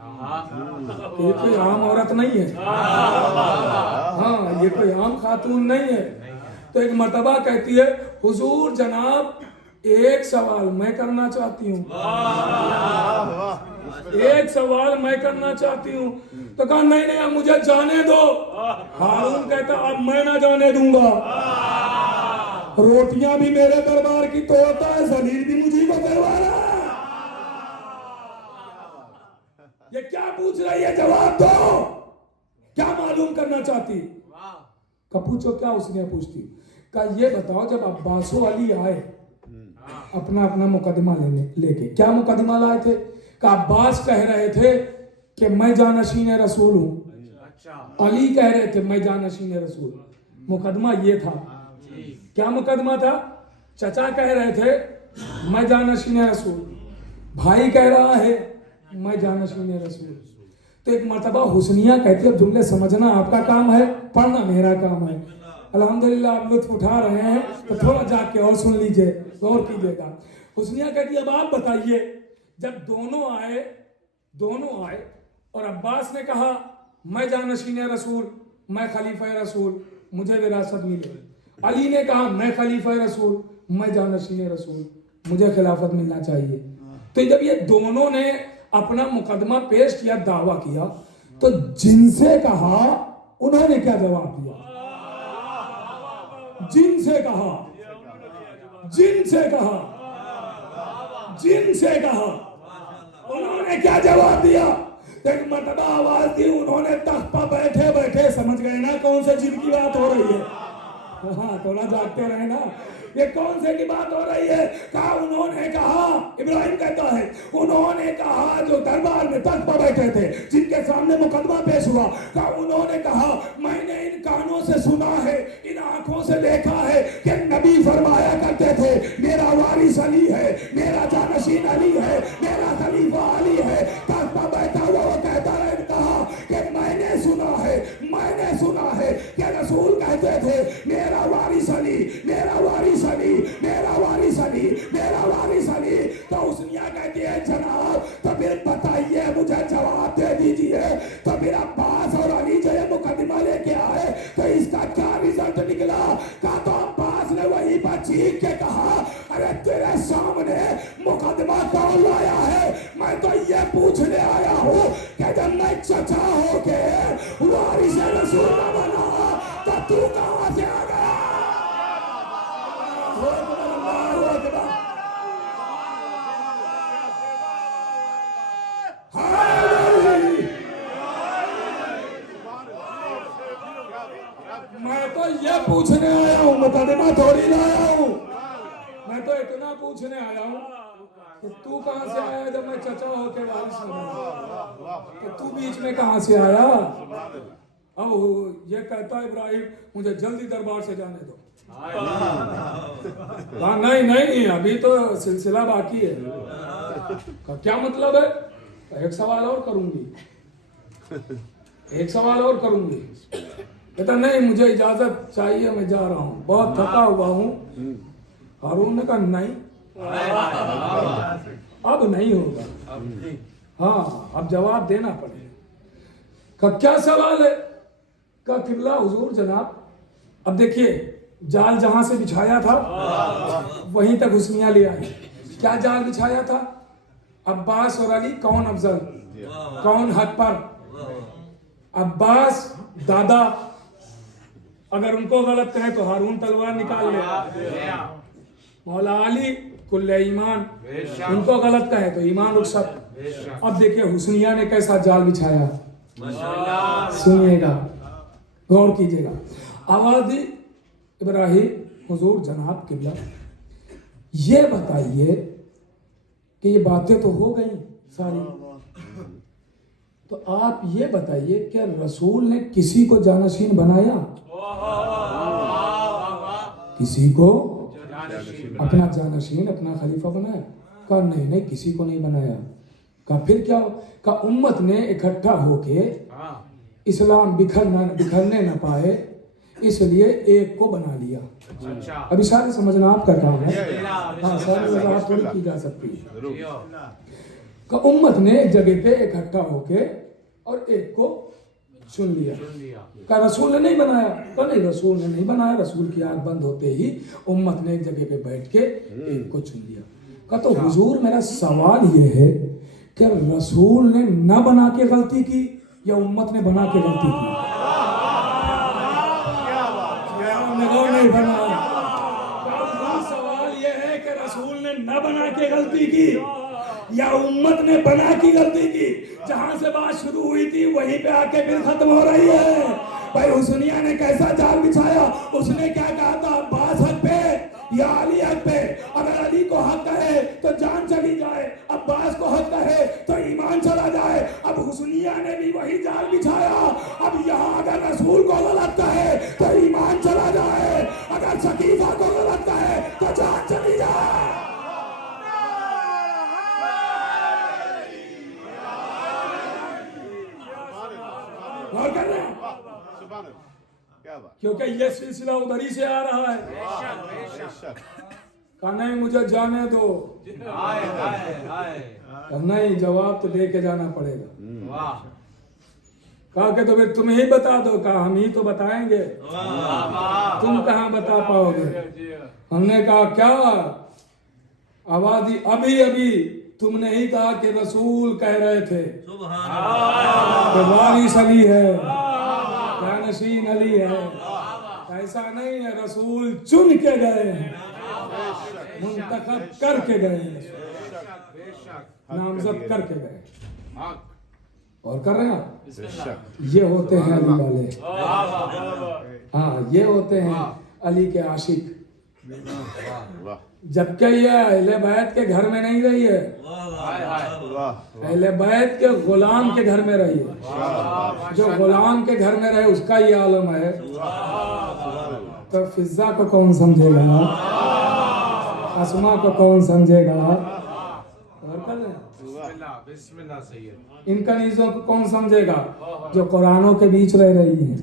ये कोई आम औरत नहीं है, हाँ, ये कोई आम खातून नहीं है। तो एक मर्तबा कहती है, हुजूर जनाब एक सवाल मैं करना चाहती हूँ, एक सवाल मैं करना चाहती हूँ। तो कहा नहीं नहीं, अब मुझे जाने दो। हारून कहता अब मैं ना जाने दूंगा, रोटियां भी मेरे दरबार की तोड़ता है, जलील भी मुझे को करवा रहा है। ये क्या पूछ रही है, जवाब दो, क्या मालूम करना चाहती? का पूछो, क्या उसने पूछती? का ये बताओ, जब अब्बासो अली आए अपना अपना मुकदमा लेके, क्या मुकदमा लाए थे? का अब्बास कह रहे थे कि मैं जानशीन रसूल हूँ, अली कह रहे थे मैं जानशीन रसूल। मुकदमा ये था, क्या मुकदमा था? चचा कह रहे थे मैं जानशीन रसूल, भाई कह रहा है मैं जानशीन रसूल। तो एक मर्तबा हुस्निया कहती है, अब जुमले समझना आपका काम है, पढ़ना मेरा काम है। अल्हम्दुलिल्लाह आप लुत्फ उठा रहे हैं तो थोड़ा जाके और सुन लीजिए, गौर कीजिएगा। हुस्निया कहती है, अब आप बताइए, जब दोनों आए और अब्बास ने कहा मैं जानशीन रसूल, मैं खलीफा रसूल, मुझे विरासत मिले। अली ने कहा मैं खलीफा रसूल, मैं जानशीन रसूल, मुझे खिलाफत मिलना चाहिए। तो जब ये दोनों ने अपना मुकदमा पेश किया, दावा किया, तो जिनसे कहा उन्होंने क्या जवाब दिया? जिनसे कहा उन्होंने क्या जवाब दिया? एक मर्तबा आवाज दी उन्होंने, तख्त पर बैठे बैठे, समझ गए ना कौन से जिन की बात हो रही है? हाँ, थोड़ा जागते रहे ना, ये कौन से की बात हो रही है? कहा उन्होंने कहा, इब्राहिम कहता है उन्होंने कहा जो दरबार में तख्त पर बैठे थे, जिनके सामने मुकदमा पेश हुआ, कहा उन्होंने कहा मैंने इन कानों से सुना है, इन आंखों से देखा है कि नबी फरमाया करते थे मेरा वारिस अली है, मेरा जानशीन अली है, मेरा खलीफा अली है। तख्त पर बैठा हुआ वो कहता रहे, कहा कि मैंने सुना है कि रसूल कहते थे मेरा वारिस अली, मेरा वारिस अली, मेरा वारिस अली, मेरा वारिस अली। तो हुस्निया कहती है जनाब तो फिर बताइए, मुझे जवाब दे दीजिए, तो फिर अब्बास और अली जो ये मुकदमा लेके आए तो इसका क्या रिजल्ट निकला? कहा तो अब्बास ने वहीं पर चीख के कहा, अरे तेरे सामने मुकदमा कौन लाया है? मैं तो ये पूछने आया हूँ कि जब मैं चचा होके वारिस रसूल का बना तो तू कहां से आ गया? मैं तो ये पूछने आया हूँ, मुकदमा थोड़ी लाया हूँ। मैं तो इतना पूछने आया हूँ कि तू कहां से आया जब मैं चचा होके वारिस बना, तो तू बीच में कहां से आया? अब ये कहता इब्राहिम मुझे जल्दी दरबार से जाने दो। हाँ नहीं, अभी तो सिलसिला बाकी है। क्या मतलब है? एक सवाल और करूंगी। कहता नहीं, मुझे इजाजत चाहिए, मैं जा रहा हूँ, बहुत थका हुआ हूँ। हारून ने कहा नहीं, अब नहीं होगा, हाँ अब जवाब देना पड़ेगा। का क्या सवाल है? का किबला हुजूर जनाब, अब देखिए जाल जहां से बिछाया था वहीं तक हुस्निया ले आई। क्या जाल बिछाया था? अब्बास और अली कौन अफजल, कौन हक पर? अब्बास दादा, अगर उनको गलत कहे तो हारून तलवार निकाल ले। मौला अली कुल्ले ईमान, उनको गलत कहे तो ईमान रुखसत। अब देखिए हुस्निया ने कैसा जाल बिछाया, सुनिएगा, गौर कीजिएगा। आवाज दी इब्राहिम हुजूर जनाब किबला, ये बताइए کہ یہ باتیں تو ہو گئی ساری. تو آپ یہ بتائیے کہ رسول نے کسی کو جانشین بنایا؟ کسی کو اپنا جانشین اپنا خلیفہ بنایا؟ کہا نہیں کسی کو نہیں بنایا. کہا پھر کیا؟ کہا امت نے اکٹھا ہو کے اسلام بکھرنے نہ پائے اس لیے ایک کو بنا لیا. ابھی سارے سمجھنا آپ کا کام ہے. ہاں ساری وضاحت تھوڑی کی جا سکتی ہے. کہ امت نے ایک جگہ پہ اکٹھا ہو کے اور ایک کو چن لیا. کہ رسول نے نہیں بنایا؟ کہ نہیں رسول نے نہیں بنایا. رسول کی آنکھ بند ہوتے ہی امت نے ایک جگہ پہ بیٹھ کے ایک کو چن لیا. کہ تو حضور میرا سوال یہ ہے کہ رسول نے نہ بنا کے غلطی کی یا امت نے بنا کے غلطی کی؟ نہیں بنایا. سوال یہ ہے کہ رسول نے نہ بنا کے غلطی کی یا امت نے بنا کی غلطی کی؟ جہاں سے بات شروع ہوئی تھی وہیں پہ آ کے پھر ختم ہو رہی ہے. بھائی حسنیہ نے کیسا جال بچھایا؟ اس نے کیا کہا تھا؟ عباس حق پہ یا علی حق پہ؟ اگر علی کو حق کہے تو جان چلی جائے, عباس کو حق کہے تو ایمان چلا جائے. اب حسنیہ نے بھی وہی جال بچھایا. اب یہاں اگر رسول کو غلط کہے تو ایمان چلا جائے, اگر ثقیفہ کو غلط کہے تو جان چلی جائے. غور کر رہے ہیں؟ کیونکہ یہ سلسلہ ادھر ہی سے آ رہا ہے. کہ نہیں مجھے جانے دو. نہیں جواب تو دے کے جانا پڑے گا. کہا کہ تو پھر تم ہی بتا دو. کہا ہم ہی تو بتائیں گے, تم کہاں بتا پاؤ گے. ہم نے کہا کیا آبادی ابھی تم نے ہی کہا کہ رسول کہہ رہے تھے کہ وارث علی ہے, جانشین علی ہے. ایسا نہیں ہے, رسول چن کے گئے ہیں, منتخب کر کے گئے ہیں, نامزد کر کے گئے. اور کر رہے ہیں یہ ہوتے ہیں علی والے. ہاں یہ ہوتے ہیں علی کے عاشق. جبکہ یہ اہل بیت کے گھر میں نہیں رہی ہے, اہل بیت کے غلام کے گھر میں رہی ہے. جو غلام کے گھر میں رہے اس کا یہ عالم ہے. تو فضا کو کون سمجھے گا, اسما کو کون سمجھے گا, ان کنیزوں کو کون سمجھے گا جو قرآنوں کے بیچ رہ رہی ہیں,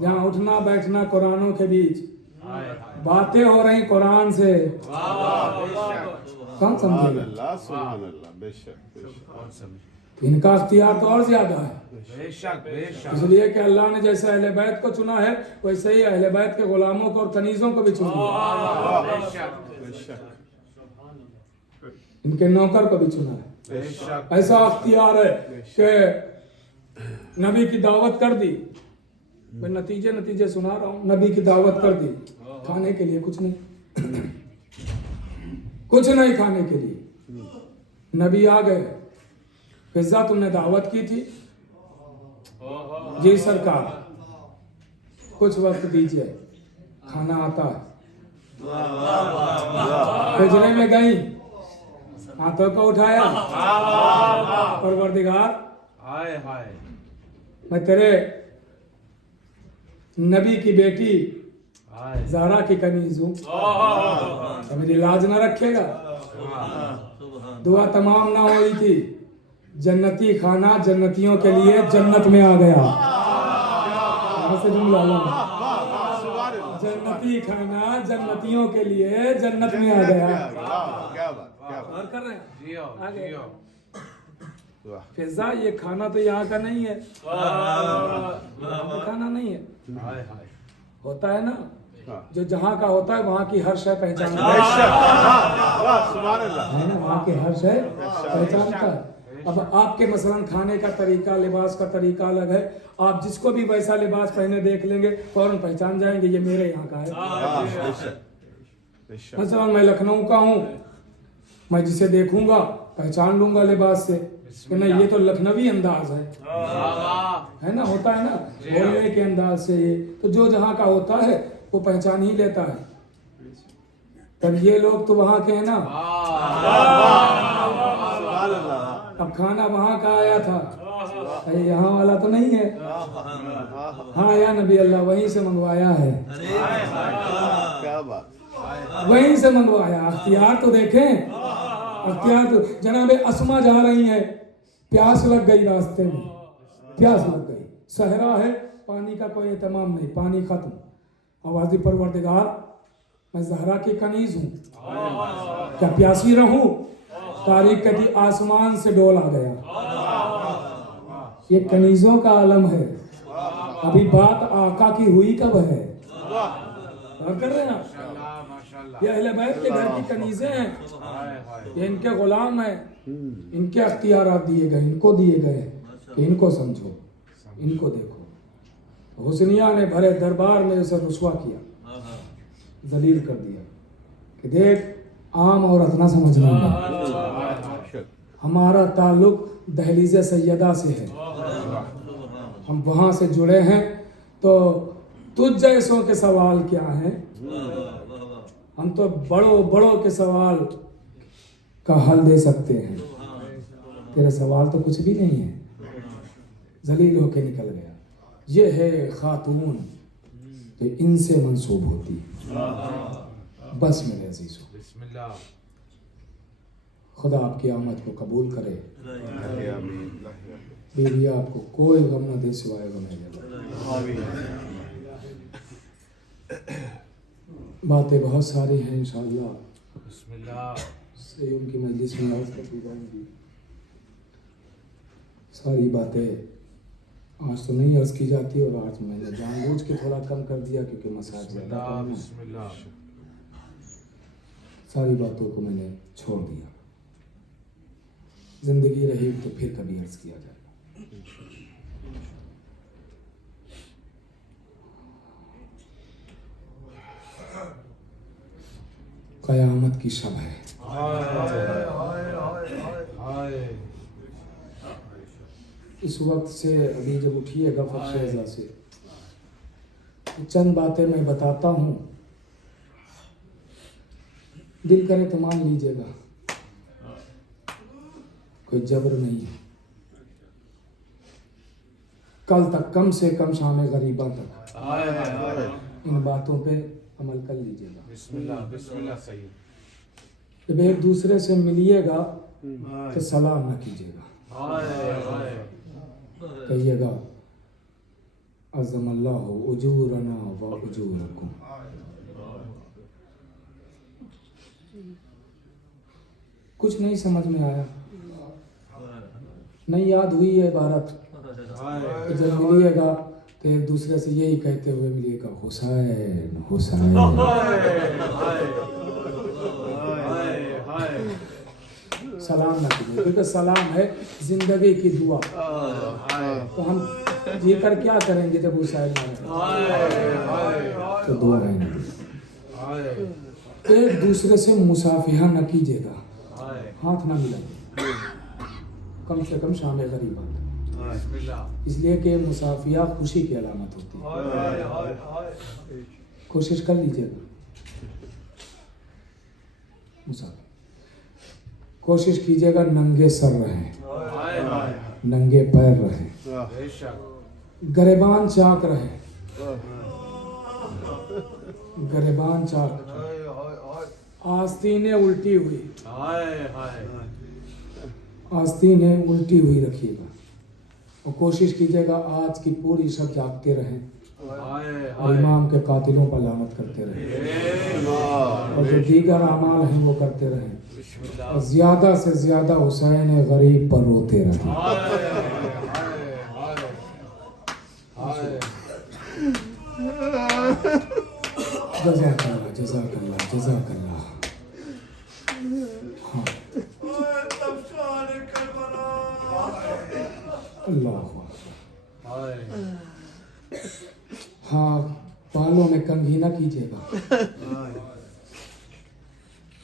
جہاں اٹھنا بیٹھنا قرآنوں کے بیچ, باتیں ہو رہی قرآن سے. کون سمجھے گا؟ ان کا اختیار تو اور زیادہ ہے. اس لیے کہ اللہ نے جیسے اہل بیت کو چنا ہے ویسے ہی اہل بیت کے غلاموں کو اور کنیزوں کو بھی چنا ہے, ان کے نوکر کو بھی چنا ہے. ایسا اختیار ہے کہ نبی کی دعوت کر دی. میں نتیجے سنا رہا ہوں. نبی کی دعوت کر دی, کھانے کے لیے کچھ نہیں, کچھ نہیں کھانے کے لیے. نبی آ گئے, فضا تم نے دعوت کی تھی؟ جی سرکار, کچھ وقت دیجئے کھانا آتا ہے. حجرے میں گئی, ہاتھوں کو اٹھایا, پروردگار میں تیرے نبی کی بیٹی زہرا کی کنیز ہوں, میری لاج نہ رکھے گا. دعا تمام نہ ہوئی تھی, جنتی کھانا جنتیوں کے لیے جنت میں آ گیا. جنتی کھانا جنتیوں کے لیے جنت میں آ گیا. اور کر رہے ہیں آگے. فضا یہ کھانا تو یہاں کا نہیں ہے, کھانا نہیں ہے. ہوتا ہے نا جو جہاں کا ہوتا ہے وہاں کی ہر شے پہچانتا ہے, وہاں کی ہر شے پہچانتا ہے. اب آپ کے مثلا کھانے کا طریقہ, لباس کا طریقہ الگ ہے. آپ جس کو بھی ویسا لباس پہنے دیکھ لیں گے فوراً پہچان جائیں گے یہ میرے یہاں کا ہے. مثلا میں لکھنؤ کا ہوں, میں جسے دیکھوں گا پہچان لوں گا لباس سے کہ نہیں یہ تو لکھنوی انداز ہے نا, ہوتا ہے نا بولنے کے انداز سے. یہ تو جو جہاں کا ہوتا ہے وہ پہچان ہی لیتا ہے. तब ये लोग तो वहां के हैं ना, अब खाना वहां का आया था, अरे यहाँ वाला तो नहीं है। हाँ या नबी अल्लाह, वहीं से मंगवाया है, क्या बात। वहीं से मंगवाया। अख्तियार तो देखें, अख्तियार तो जनाबे अस्मा जा रही है, प्यास लग गई, रास्ते में प्यास लग गई, सहरा है, पानी का कोई एहतमाम नहीं, पानी खत्म। आवाज़ी परवरदिगार, मैं ज़हरा की कनीज़ हूँ, क्या प्यासी रहूँ? तारीख कहती आसमान से डोल आ गया। ये कनीज़ों का आलम है। अभी बात आका की हुई कब है? और कर रहे हैं आप? ये अहले बैत के घर की कनीज़ें हैं, ये इनके गुलाम हैं, इनके अख्तियारात दिए गए, इनको दिए गए कि इनको समझो, इनको देखो। हुस्निया ने भरे दरबार में उसे रुसवा किया, जलील कर दिया कि देख आम औरत ना समझना है, हमारा ताल्लुक दहलीज़ सैयदा से है, हम वहाँ से जुड़े हैं, तो तुझ जैसों के सवाल क्या हैं? हम तो बड़ों बड़ों के सवाल का हल दे सकते हैं, तेरे सवाल तो कुछ भी नहीं है। जलील होके निकल गया। ये है खातून तो इनसे मंसूब होती। बस मेरे अजीजों, खुदा आपकी आमद को कबूल करे, बीवी आपको कोई गम न दे सिवाय गम। बातें बहुत सारी हैं, इंशाअल्लाह से उनकी मजलिस में अर्ज़ करती जाएंगी। सारी बातें आज तो नहीं अर्ज़ की जाती, और आज मैंने जानबूझ के थोड़ा कम कर दिया क्योंकि मसाज ज़्यादा कम है। सारी बातों को मैंने छोड़ दिया, जिंदगी रही तो फिर कभी अर्ज़ किया जाएगा। क़यामत की शब है, इस वक्त से अभी जब उठिएगा फर्शेज़ा से, तो चंद बातें मैं बताता हूँ, दिल करे तो मान लीजिएगा, कोई जबर नहीं है। कल तक कम से कम शाम गरीबा तक इन बातों पे अमल कर लीजिएगा। बिस्मिल्लाह सही। जब एक दूसरे से मिलिएगा तो सलाम न कीजिएगा, कहिएगा अज़्ज़मल्लाहु उजूरना व उजूरकुम। कुछ नहीं समझ में आया, नहीं याद हुई है इबारत, तो जब मिलिएगा तो एक दूसरे से यही कहते हुए मिलिएगा, हुसैन हुसैन। सलाम ना कीजिए, क्योंकि सलाम है जिंदगी की दुआ। तो हम ये कर क्या करेंगे जब हुसैन तो दुआ है। एक दूसरे से मुसाफिहा न कीजिएगा, हाथ ना मिलाइए, कम से कम शाम गरीबा, इसलिए कि मुसाफिया खुशी की अलामत होती है। कोशिश कर लीजिएगा, मुसाफिर कोशिश कीजिएगा नंगे सर रहें, नंगे पैर रहें, गरेबान चाक रहे, गरेबान चाक, आस्तीनें उल्टी हुई, आस्तीनें उल्टी हुई रखिएगा, और कोशिश कीजिएगा आज की पूरी शब जागते रहें और इमाम के कातिलों पर लानत करते रहें, और जो दीगर अमाल हैं वो करते रहें, और ज़्यादा से ज़्यादा हुसैन गरीब पर रोते रहें। जज़ाकल्लाह जज़ाकल्लाह जज़ाकल्लाह। हाँ अल्लाह। हाँ, बालों में कंघी ना कीजिएगा,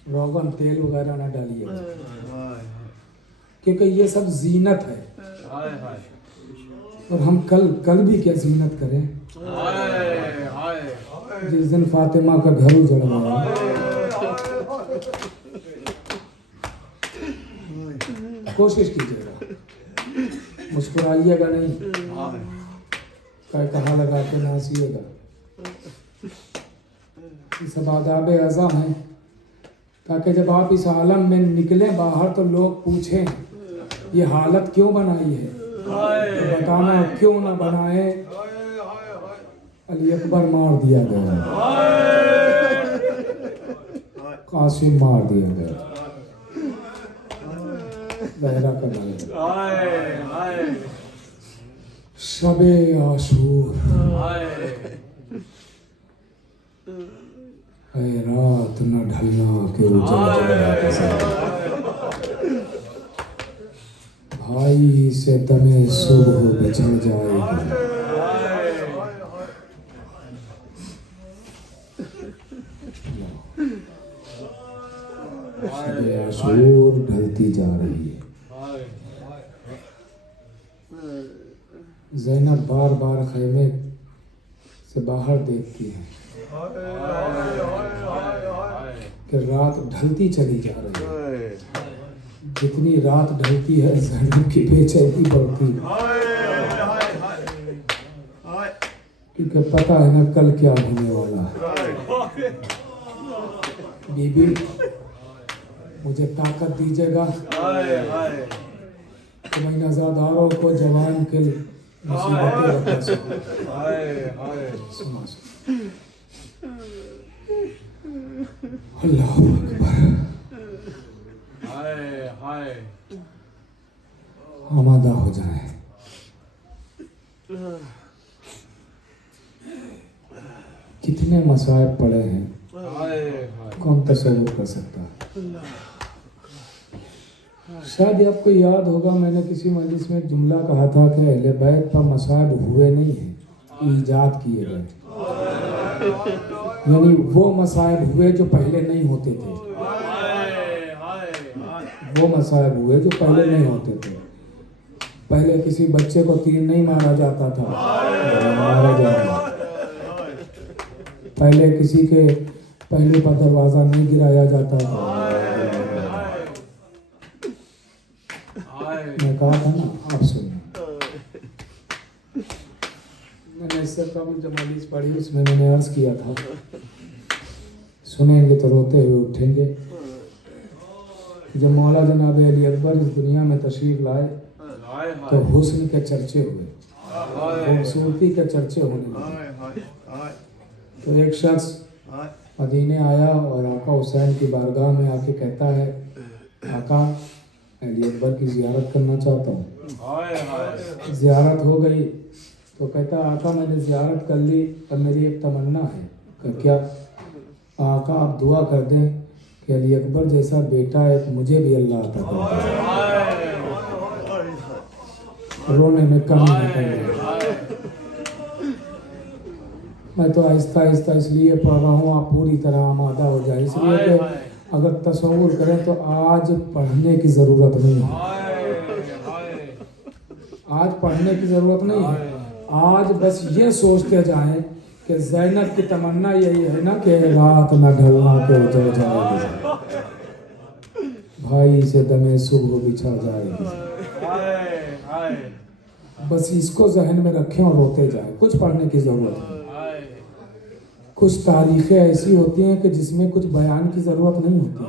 रोगन तेल वगैरह ना डालिएगा, क्योंकि ये सब जीनत है। और हम कल भी क्या जीनत करें, जिस दिन फातिमा का घर उजड़ गया, कोशिश कीजिएगा, मुस्कुराइएगा नहीं, कहा लगा के ना हंसिएगा। ये सब आदाब अज़म हैं ताकि जब आप इस आलम में निकलें बाहर तो लोग पूछें ये हालत क्यों बनाई है, तो बताना क्यों ना बनाए। अली अकबर मार दिया गया, कासिम मार दिया गया, बहरा कर डाला। शबे आशूर, ऐ रात न ढलना के उजड़ जाए, भाई से दमे सुबह बिछड़ जाएगी। शबे आशूर ढलती जा रही है। ज़ैनब बार बार खैमे से बाहर देखती है कि रात ढलती चली जा रही है। जितनी रात ढलती है ज़ैनब की बेचैनी बढ़ती है, क्योंकि पता है ना कल क्या होने वाला है। बीबी मुझे ताकत दीजिएगा कि मैं नज़ादारों को जवान के मुसीबतें बता सकूं। अल्लाह अकबर। आमादा हो जाए। कितने मसाइब पड़े हैं, कौन तसव्वुर कर सकता है। शायद आपको याद होगा मैंने किसी मजलिस में एक जुमला कहा था कि अहले बैत पर मसाइब हुए नहीं हैं, ईजाद किए गए। यानी वो मसाइब हुए जो पहले नहीं होते थे, वो मसाइब हुए जो पहले नहीं होते थे। पहले किसी बच्चे को तीर नहीं मारा जाता था, मारा जाता। पहले किसी के पहले पर दरवाजा नहीं गिराया जाता था। मैं कहा था ना, आप सुनिए। मैंने इससे कबल जब हदीस पढ़ी उसमें मैंने अर्ज किया था, सुनेंगे तो रोते हुए उठेंगे। जब मौला जनाब अली अकबर इस दुनिया में तशरीफ लाए तो हुस्न के चर्चे हुए, खूबसूरती के चर्चे होने लगे। तो एक शख्स मदीने आया और आका हुसैन की बारगाह में आके कहता है, आका अली अकबर की ज़ियारत करना चाहता हूँ। ज़ियारत हो गई तो कहता, आका मैंने ज़ियारत कर ली पर मेरी एक तमन्ना है। क्या? आका आप दुआ कर दें कि अली अकबर जैसा बेटा एक मुझे भी अल्लाह अता करे। रोने में कमी न कर। मैं तो आहिस्ता आहिस्ता इसलिए पढ़ रहा हूँ आप पूरी तरह आमादा हो जाए, इसलिए कि अगर तसव्वुर करें तो आज पढ़ने की ज़रूरत नहीं है। आज पढ़ने की ज़रूरत नहीं है। आज बस ये सोचते जाएं कि ज़ैनब की तमन्ना यही है ना कि रात न ढलना के उजड़ जाएगी, भाई से दमे सुबह बिछड़ जाएगी। बस इसको जहन में रखें और रोते जाएं। कुछ पढ़ने की ज़रूरत है। कुछ तारीखें ऐसी होती हैं कि जिसमें कुछ बयान की ज़रूरत नहीं होती।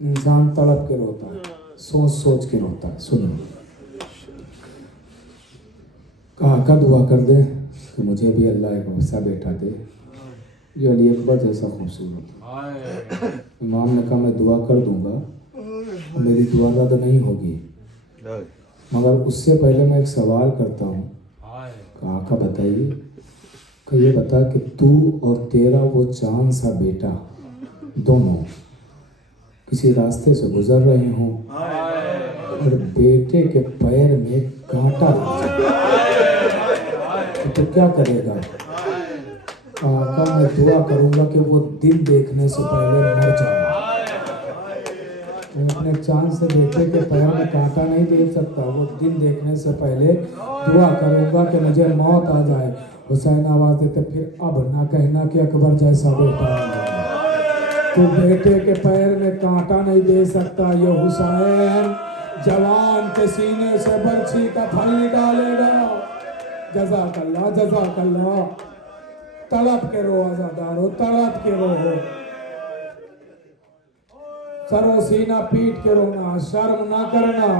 इंसान तड़प के रोता है, सोच सोच के रोता है। सुनो, कहा का दुआ कर दे कि मुझे भी अल्लाह एक वैसा बेटा दे जो अली अकबर जैसा खूबसूरत। इमाम ने कहा मैं दुआ कर दूंगा, मेरी दुआ रद्द नहीं होगी, मगर उससे पहले मैं एक सवाल करता हूँ। कहा का बताइए कि ये बता कि तू और तेरा वो चांद सा बेटा दोनों किसी रास्ते से गुजर रहे हों और बेटे के पैर में कांटा लग जाए तो क्या करेगा? आका मैं दुआ करूंगा कि वो दिन देखने से पहले मर जाऊं। मैं अपने चांद से बेटे के पैर में कांटा नहीं देख सकता, वो दिन देखने से पहले दुआ करूंगा कि मुझे मौत आ जाए। हुसैन आवाज देते, फिर अब ना कहना कि अकबर जैसा बेटा तो बेटे के पैर में कांटा नहीं दे सकता। ये हुसैन जवान के सीने से बर्छी का फल निकालेगा। जज़ाकल्लाह जज़ाकल्लाह। तड़प के रो आज़ादारो, तड़प के रो। सरो सीना पीट के रोना, शर्म ना करना,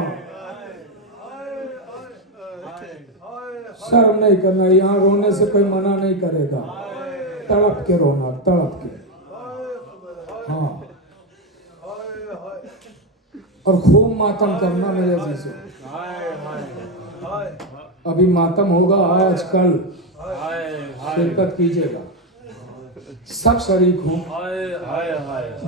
शर्म नहीं करना। यहाँ रोने से कोई मना नहीं करेगा। तड़प के रोना, तड़प के। हाँ, और खूब मातम करना मेरे अजीजों। अभी मातम होगा आज कल, शिरकत कीजिएगा, सब शरीक हों,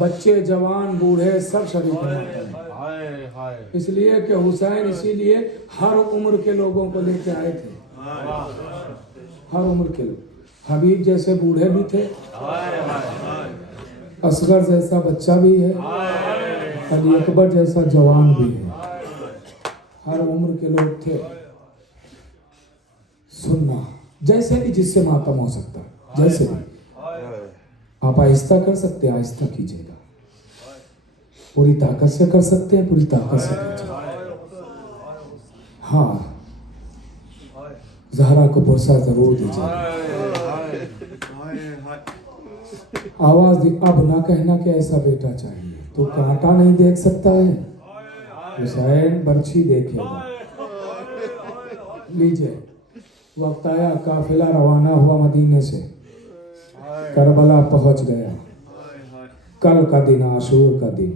बच्चे जवान बूढ़े सब शरीक हों। इसलिए कि हुसैन इसीलिए हर उम्र के लोगों को लेके आए थे, हर उम्र के लोग। हबीब जैसे बूढ़े भी थे, असगर जैसा बच्चा भी है, अली अकबर जैसा जवान भी है, हर उम्र के लोग थे। सुनना, जैसे भी जिससे मातम हो सकता है, जैसे भी आप आहिस्ता कर सकते हैं, आहिस्ता कीजिएगा। पूरी ताकत से कर सकते हैं, पूरी ताकत से कीजिएगा। हाँ, ज़हरा को पुरसा जरूर दीजिए। आवाज दी, अब ना कहना कि ऐसा बेटा चाहिए। तो कांटा नहीं देख सकता है, हुसैन बर्छी देखेगा। लीजिए, वक्त आया, काफिला रवाना हुआ मदीने से, करबला पहुंच गया। कल का दिन, आशूर का दिन,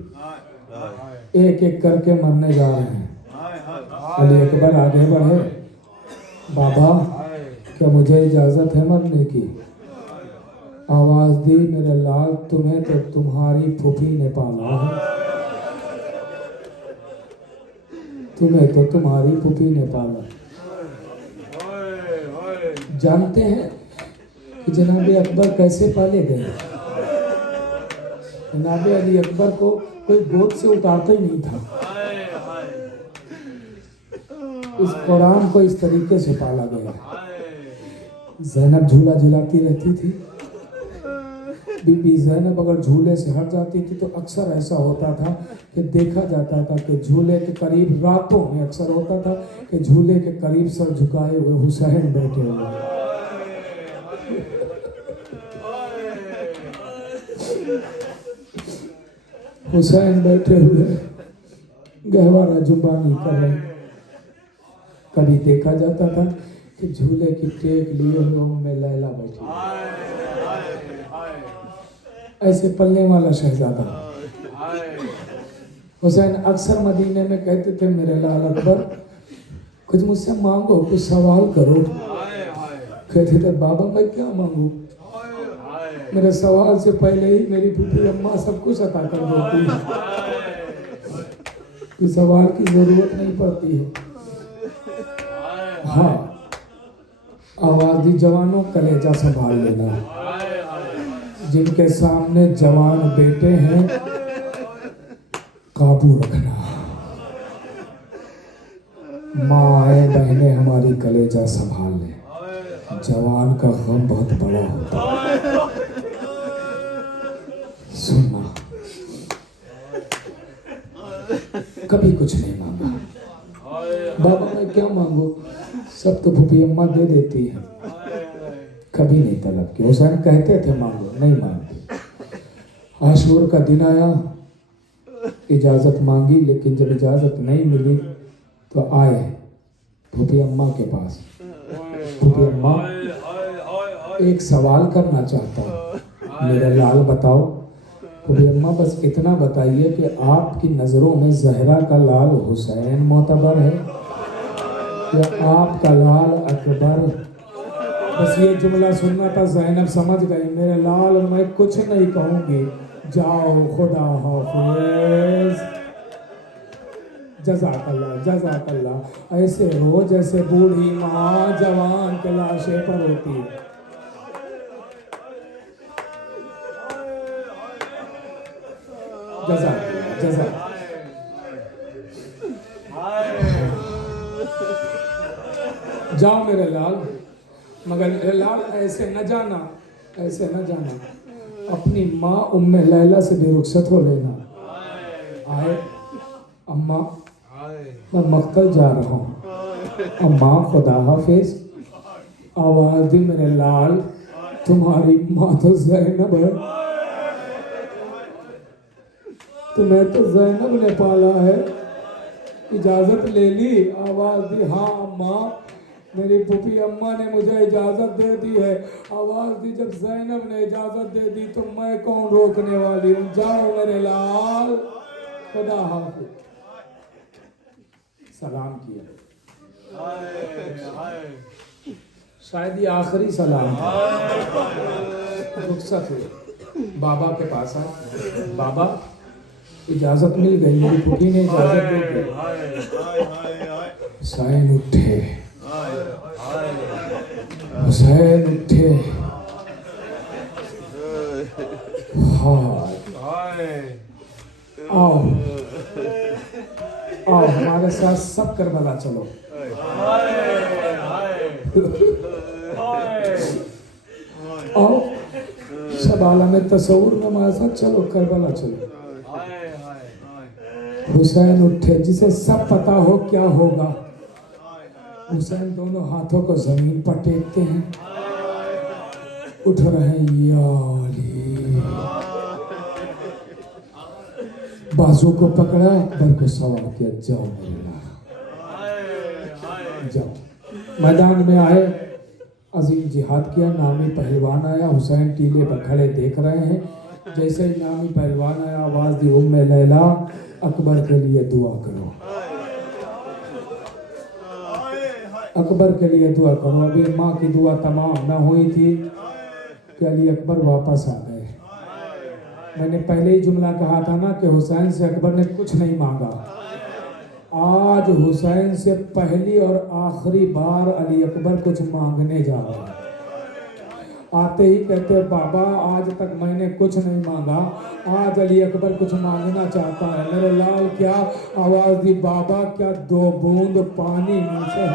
एक एक करके मरने जा रहे हैं। अली अकबर आगे बढ़े, बाबा क्या मुझे इजाजत है मरने की? आवाज दी, मेरे लाल तुम्हें तो तुम्हारी फूफी ने पाला है, तुम्हें तो तुम्हारी फूफी ने पाला। जानते हैं कि जनाब अकबर कैसे पाले गए? जनाब अली अकबर को कोई गोद से उतारता ही नहीं था। इस कुरान को इस तरीके से पाला गया। ज़ैनब झूला झुलाती रहती थी। बीबी ज़ैनब अगर झूले से हट जाती थी तो अक्सर ऐसा होता था कि देखा जाता था कि झूले के करीब, रातों में अक्सर होता था कि झूले के करीब सर झुकाए हुए हुसैन बैठे हुए। हुसैन बैठे हुए गहवारा जुबानी कर रहे। कभी देखा जाता था कि झूले की टेक लिए हुए में लैला बैठी, ऐसे पलने वाला शहजादा। हुसैन अक्सर मदीने में कहते थे, मेरे लाल अकबर कुछ मुझसे मांगो, कुछ सवाल करो। कहते थे, बाबा मैं क्या मांगू? मेरे सवाल से पहले ही मेरी फूफी अम्मा सब कुछ अता कर देती है, कोई सवाल की जरूरत नहीं पड़ती है। हाँ, आवाज दी, जवानों कलेजा संभाल लेना। जिनके सामने जवान बेटे हैं, काबू रखना। माँ आए बहने हमारी कलेजा संभाल ले, जवान का गम बहुत बड़ा होता है। सुनना, कभी कुछ नहीं मांगा। बाबा मैं क्या मांगू? सब तो फूफी अम्मा दे देती है, कभी नहीं तलब किया। हुसैन कहते थे मांगो, नहीं मांगते। आशूर का दिन आया, इजाज़त मांगी, लेकिन जब इजाज़त नहीं मिली तो आए फूफी अम्मा के पास। फूफी अम्मा एक सवाल करना चाहता हूँ, मेरे लाल बताओ। फूफी अम्मा बस इतना बताइए कि आपकी नज़रों में ज़हरा का लाल हुसैन मोतबर है या आपका लाल अकबर? बस ये जुमला सुनना था। ज़ैनब समझ गई, मेरे लाल मैं कुछ नहीं कहूँगी, जाओ खुदा हाफिज़। जज़ाकल्लाह जज़ाकल्लाह। ऐसे रो जैसे बूढ़ी माँ जवान के लाशे पर होती है। जज़ाकल्लाह जज़ाकल्लाह। जाओ मेरे लाल, मगर मेरे लाल ऐसे न जाना, ऐसे न जाना। اپنی ماں ام لیلہ سے بھی رخصت ہو لینا. آئے اماں میں مقتل جا رہا ہوں. اماں خدا حافظ. آواز دی میرے لال تمہاری ماں تو زینب ہے, تمہیں تو زینب نے پالا ہے. اجازت لے لی. آواز دی ہاں اماں میری پھوپھی اماں نے مجھے اجازت دے دی ہے. آواز دی جب زینب نے اجازت دے دی تو میں کون روکنے والی ہوں. جاؤ میرے لال خدا حافظ. سلام کیا. شاید یہ آخری سلام تھا. رخصت ہوئے بابا کے پاس آئے. بابا اجازت مل گئی, میری پھوپھی نے اجازت دے دی. حسین اٹھے, حسین اٹھے. آؤ آؤ ہمارے ساتھ سب کربلا چلو. آؤ سب عالم تصور میں ہمارے ساتھ چلو, کربلا چلو. حسین اٹھے. جسے سب پتا ہو کیا ہوگا. حسین دونوں ہاتھوں کو زمین پر ٹیکتے ہیں, اٹھ رہے ہیں یا علی. بازو کو پکڑا, اکبر کو سوار کیا, جاؤ میرے لال جاؤ. میدان میں آئے, عظیم جہاد کیا. نامی پہلوان آیا, حسین ٹیلے پر کھڑے دیکھ رہے ہیں. جیسے ہی نامی پہلوان آیا آواز دی ام لیلہ اکبر کے لیے دعا کرو, اکبر کے لیے دعا کرو. ابھی ماں کی دعا تمام نہ ہوئی تھی کہ علی اکبر واپس آ گئے. میں نے پہلے ہی جملہ کہا تھا نا کہ حسین سے اکبر نے کچھ نہیں مانگا. آج حسین سے پہلی اور آخری بار علی اکبر کچھ مانگنے جا رہا ہے. آتے ہی کہتے بابا آج تک میں نے کچھ نہیں مانگا, آج علی اکبر کچھ مانگنا چاہتا ہے. میرے لال کیا آواز دی بابا کیا 2 بوند پانی مل سے.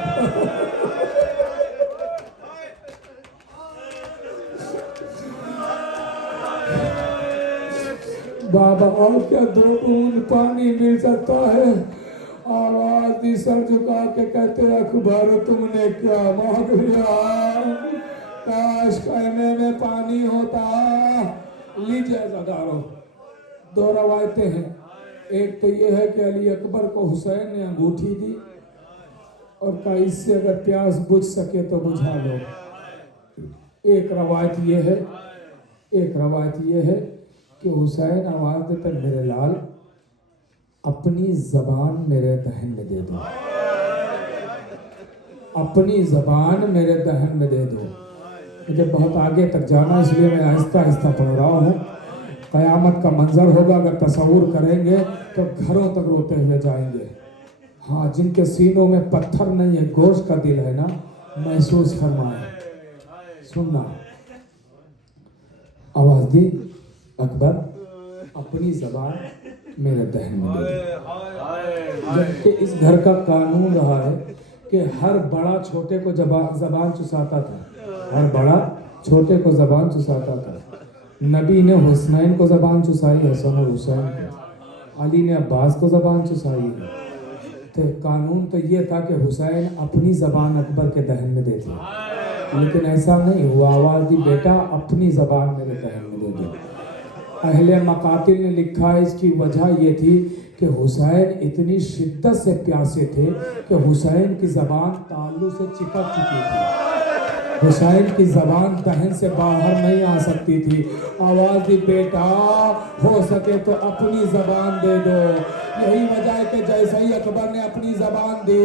بابا اور کیا 2 بوند پانی مل سکتا ہے. آواز دی سر جھکا کے کہتے اکبر تم نے کیا مانگ لیا, کاش خیمے میں پانی ہوتا. لیجئے عزادارو, 2 روایتیں ہیں. ایک تو یہ ہے کہ علی اکبر کو حسین نے انگوٹھی دی اور کہا اس سے اگر پیاس بجھ سکے تو بجھا لو. ایک روایت یہ ہے کہ حسین آواز دیتا میرے لال اپنی زبان میرے دہن میں دے دو, اپنی زبان میرے دہن میں دے دو. مجھے بہت آگے تک جانا اس لیے میں آہستہ آہستہ پڑھ رہا ہوں. قیامت کا منظر ہوگا, اگر تصور کریں گے تو گھروں تک روتے ہوئے جائیں گے. ہاں جن کے سینوں میں پتھر نہیں ہے گوشت کا دل ہے نا, محسوس فرمائیں. سننا آواز دی اکبر اپنی زبان میرے دہن میں دے دو. جبکہ اس گھر کا قانون رہا ہے کہ ہر بڑا چھوٹے کو زبان چساتا تھا, ہر بڑا چھوٹے کو زبان چساتا تھا. نبی نے حسنین کو زبان چسائی, حسن اور حسین کو. علی نے عباس کو زبان چسائی ہے. تو قانون تو یہ تھا کہ حسین اپنی زبان اکبر کے دہن میں دے دے, لیکن ایسا نہیں ہوا. آواز دی بیٹا اپنی زبان میرے دہن میں دے دے. اہل مقاتل نے لکھا ہے اس کی وجہ یہ تھی کہ حسین اتنی شدت سے پیاسے تھے کہ حسین کی زبان تالو سے چپک چکی تھی, حسین کی زبان دہن سے باہر نہیں آ سکتی تھی. آواز دی بیٹا ہو سکے تو اپنی زبان دے دو. یہی وجہ ہے کہ جیسے ہی اکبر نے اپنی زبان دی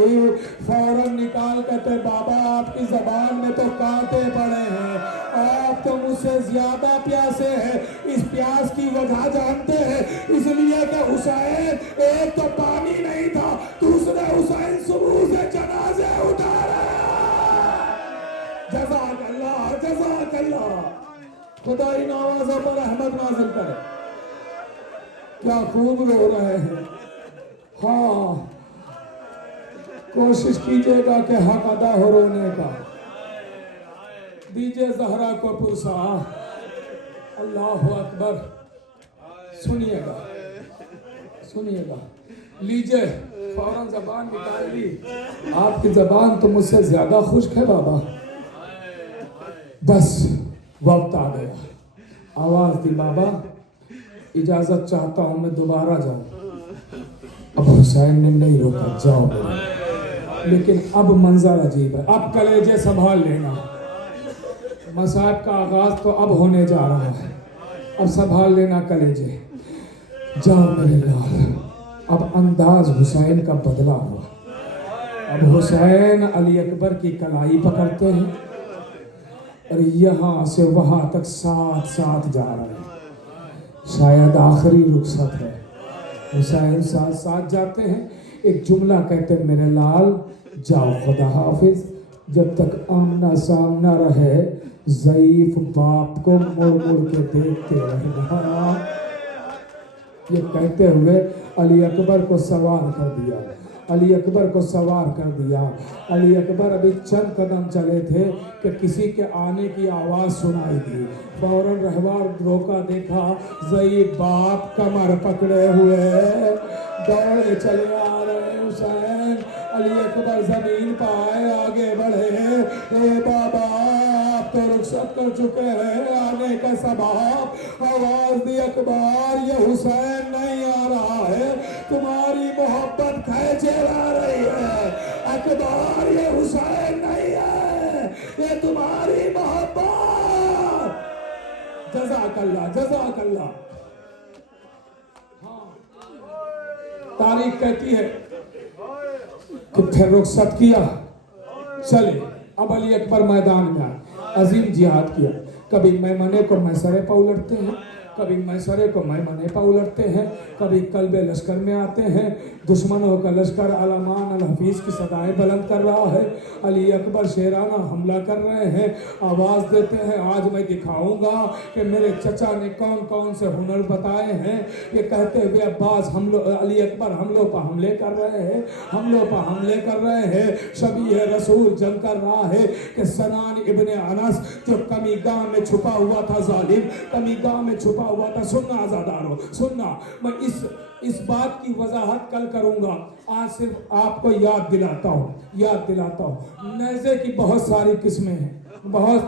فوراً نکال کہتے بابا آپ کی زبان میں تو کانٹے پڑے ہیں, آپ تو مجھ سے زیادہ پیاسے ہیں. اس پیاس کی وجہ جانتے ہیں, اس لیے کہ حسین ایک تو پانی نہیں تھا, دوسرے حسین صبح سے جنازے اٹھا رہے ہیں. جزاک اللہ, جزاک اللہ. خدا ان آوازوں پر رحمت نازل کرے. کیا خوب رو رہے ہیں. ہاں کوشش کیجئے گا کہ حق ادا ہو رونے کا. دیجئے زہرا کو پرسا. अल्लाह अकबर। सुनिएगा सुनिएगा, लीजिए फौरन जबान निकाल ली। आपकी जबान तो मुझसे ज्यादा खुश्क है बाबा। बस वक्त आ गया, आवाज दी बाबा, इजाजत चाहता हूं मैं दोबारा जाऊं। अब हुसैन ने नहीं रोका, जाओ मेरे। लेकिन अब मंजर अजीब है, अब कलेजे संभाल लेना। मसाइब का आगाज तो अब होने जा रहा है, अब संभाल लेना कलेजे। जाओ मेरे लाल। अब अंदाज हुसैन का बदला हुआ। अब हुसैन अली अकबर की कलाई पकड़ते हैं और यहाँ से वहां तक साथ साथ जा रहे हैं। शायद आखिरी रुखसत है। हुसैन साथ साथ जाते हैं, एक जुमला कहते हैं, मेरे लाल जाओ खुदा हाफिज। जब तक आमना सामना रहे ज़ईफ बाप को मुड़ मुड़ के देखते रहना। ये कहते हुए अली अकबर को सवार कर दिया, अली अकबर को सवार कर दिया। अली अकबर अभी चंद कदम चले थे कि किसी के आने की आवाज़ सुनाई दी। फौरन रहवार रोका, देखा ज़ईफ बाप कमर पकड़े हुए दौड़े चले आ रहे। हुसैन अली अकबर जमीन पाए आगे बढ़े। ए बाबा तो रुखसत कर चुके हैं, आने का सबब। आवाज दी अकबर, ये हुसैन नहीं आ रहा है, तुम्हारी मोहब्बत खींचे ला रही है। अकबर ये हुसैन नहीं है, ये तुम्हारी मोहब्बत। जज़ाकल्लाह जज़ाकल्लाह। हाँ, तारीख कहती है कि फिर रुखसत किया, चले। अब अली अकबर मैदान में आए, अजीम जिहाद किया। कभी मैमने को मैसरे पर उलटते हैं, कभी मैसरे को मैमने पर उलटते हैं, कभी कल्बे लश्कर में आते हैं। दुश्मनों का लश्कर अलमान अल हफीज की सदाएं बुलंद कर रहा है। अली अकबर शेराना हमला कर रहे हैं, आवाज़ देते हैं, आज मैं दिखाऊंगा कि मेरे चचा ने कौन कौन से हुनर बताए हैं। ये कहते हुए अब्बास अली अकबर हमलों पर हमले कर रहे हैं, हमलों पर हमले कर रहे हैं। शबीह रसूल जंग कर रहा है कि सनान इब्ने अनस जो कमी गांव में छुपा हुआ था, जालिम कमी गांव में छुपा हुआ था। सुनना आजादारो, सुनना, मैं इस बात की वजाहत कल करूंगा। आज सिर्फ आपको याद दिलाता हूँ। नेज़े की बहुत सारी किस्में हैं, बहुत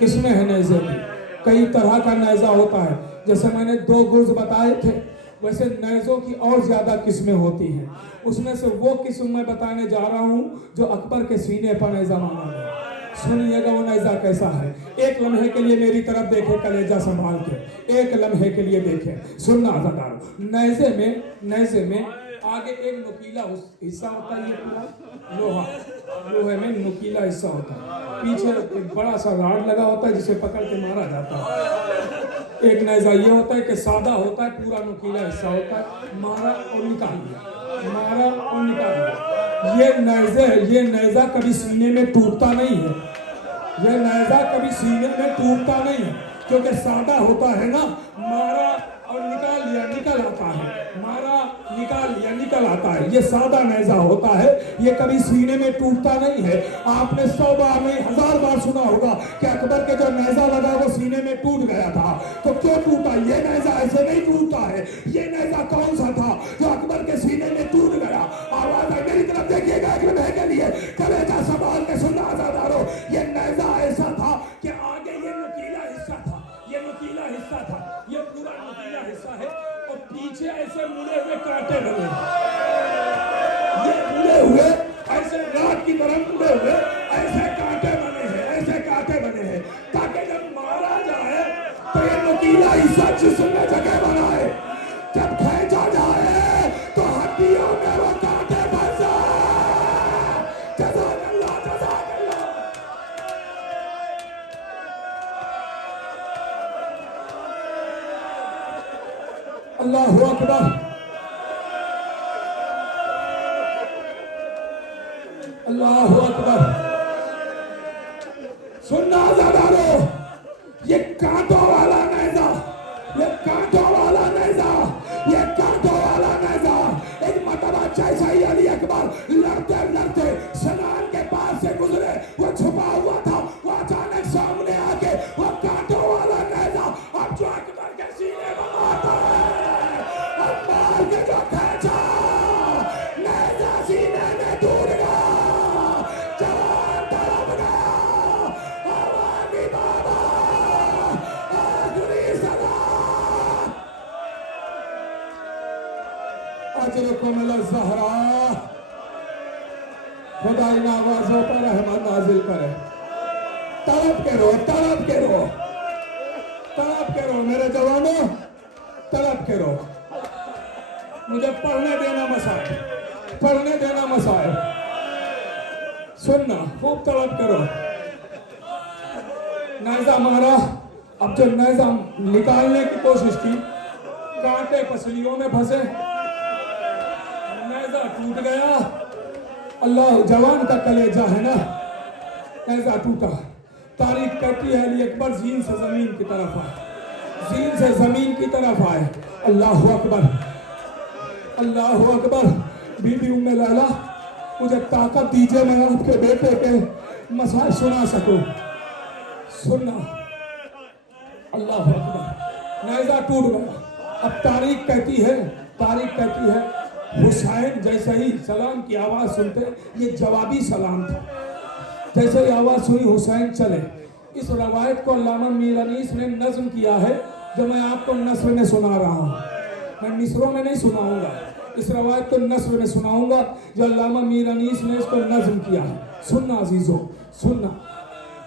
किस्में हैं नेज़े की। कई तरह का नेज़ा होता है। जैसे मैंने 2 गुर्ज बताए थे, वैसे नेज़ों की और ज़्यादा किस्में होती हैं। उसमें से वो किस्म मैं बताने जा रहा हूँ जो अकबर के सीने पर नेज़ा माना गया। सुनिएगा वो नेज़ा कैसा है। एक लम्हे के लिए मेरी तरफ देखे, कलेजा संभाल के, एक लम्हे के लिए देखे। सुनना आजादारो, नेज़े में आगे एक नुकीला हिस्सा होता है, ये पूरा लोहे में नुकीला हिस्सा होता है। पीछे एक बड़ा सा राड लगा होता है जिसे पकड़ के मारा जाता है। एक नेज़ा ये होता है कि सादा होता है, पूरा नुकीला हिस्सा होता है, मारा और निकाल दिया, मारा और निकाल दिया। ये नेज़ा कभी सीने में टूटता नहीं है। ये नेज़ा कभी सीने में टूटता नहीं है, क्योंकि सादा होता है ना, मारा और निकाल लिया, निकल आता है, मारा निकाल लिया, निकल आता है। ये सादा नेज़ा होता है, ये कभी सीने में टूटता नहीं है। आपने 100 बार नहीं 1000 बार सुना होगा कि अकबर के जो नेज़ा लगा वो सीने में टूट गया था। तो क्यों टूटा? ये नेज़ा ऐसे नहीं टूटता है। ये नेज़ा कौन सा था जो अकबर के सीने में टूट गया? आवाज है, मेरी तरफ देखिएगा एक लम्हे के लिए, कलेजा संभाल के सुनना आजादारो। ये नेज़ा ऐसा था कि आगे ये नुकीला हिस्सा था, ये नुकीला हिस्सा था, ये पूरा नुकीला हिस्सा है, और पीछे ऐसे मुड़े हुए कांटे बने, ये मुड़े हुए ऐसे रात की तरह मुड़े हुए ऐसे कांटे बने हैं, ऐसे कांटे बने हैं, ताकि जब मारा जाए तो ये नुकीला हिस्सा जिस्म में जगह बनाए। जब खींचा जाए तो हड्डियों में वो कांटे फंस जाए। जज़ाकल्लाह जज़ाकल्लाह। अल्लाहु अकबर, अल्लाहु अकबर। सुनना आजादारो, ये कांटों वाला नेज़ा, ये कांटों वाला नेज़ा, ये कांटों वाला नेज़ा एक मरतबा जैसा ही अली अकबर लड़ते लड़ते सनान के पास से गुजरे, वो छुपा हुआ था, वो अचानक सामने आके वो कांटों वाला नेज़ा अब اجرکم الزہرا، خدا ان آوازوں پر رحمت نازل کرے۔ طلب کرو، طلب کرو، طلب کرو میرے جوانوں، طلب کرو۔ مجھے پڑھنے دینا مسائل، پڑھنے دینا مسائل، سننا، خوب طلب کرو۔ نیزہ مارا، اب جو نیزہ نکالنے کی کوشش کی، کانٹے پسلیوں میں پھنسے، نیزہ ٹوٹ گیا۔ اللہ جوان کا کلیجہ ہے نا، نیزہ ٹوٹا۔ تاریخ کہتی ہے علی اکبر زین سے زمین کی طرف آئے، زین سے زمین کی طرف آئے۔ اللہ اکبر، اللہ اکبر۔ بی بی ام لیلہ، مجھے طاقت دیجئے میں آپ کے بیٹے کے مسائل سنا سکوں۔ سننا، اللہ اکبر۔ نیزہ ٹوٹ گیا۔ اب تاریخ کہتی ہے، تاریخ کہتی ہے حسین جیسے ہی سلام کی آواز سنتے، یہ جوابی سلام تھا، جیسے ہی آواز سنی حسین چلے۔ اس روایت کو علامہ میر انیس نے نظم کیا ہے، جو میں آپ کو نثر میں سنا رہا ہوں، میں مصروں میں نہیں سناؤں گا، اس روایت کو نثر میں سناؤں گا جو علامہ میر انیس نے اس کو نظم کیا ہے۔ سننا عزیزو، سننا۔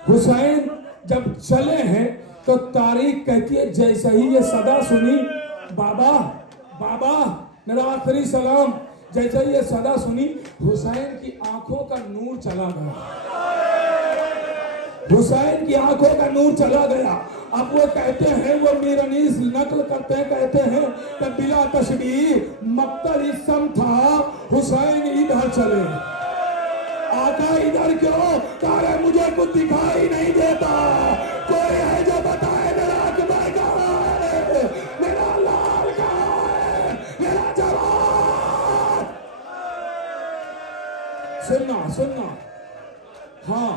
حسین جب چلے ہیں تو تاریخ کہتی ہے جیسے ہی یہ صدا سنی، بابا بابا میرا آخری سلام، جیسے ہی یہ صدا سنی، حسین کی آنکھوں کا نور چلا گیا، حسین کی آنکھوں کا نور چلا گیا۔ اب وہ کہتے ہیں، وہ میر انیس نقل کرتے ہیں، کہتے ہیں کہ بلا تشبیہ مقتل اسم تھا، حسین ادھر چلے۔ آقا ادھر کیوں؟ کہا مجھے کچھ دکھائی نہیں دیتا، کوئی ہے جو بتائے میرا اکبر کہاں ہے، میرا لال کہاں ہے، میرا جوان۔ سننا، سننا۔ ہاں،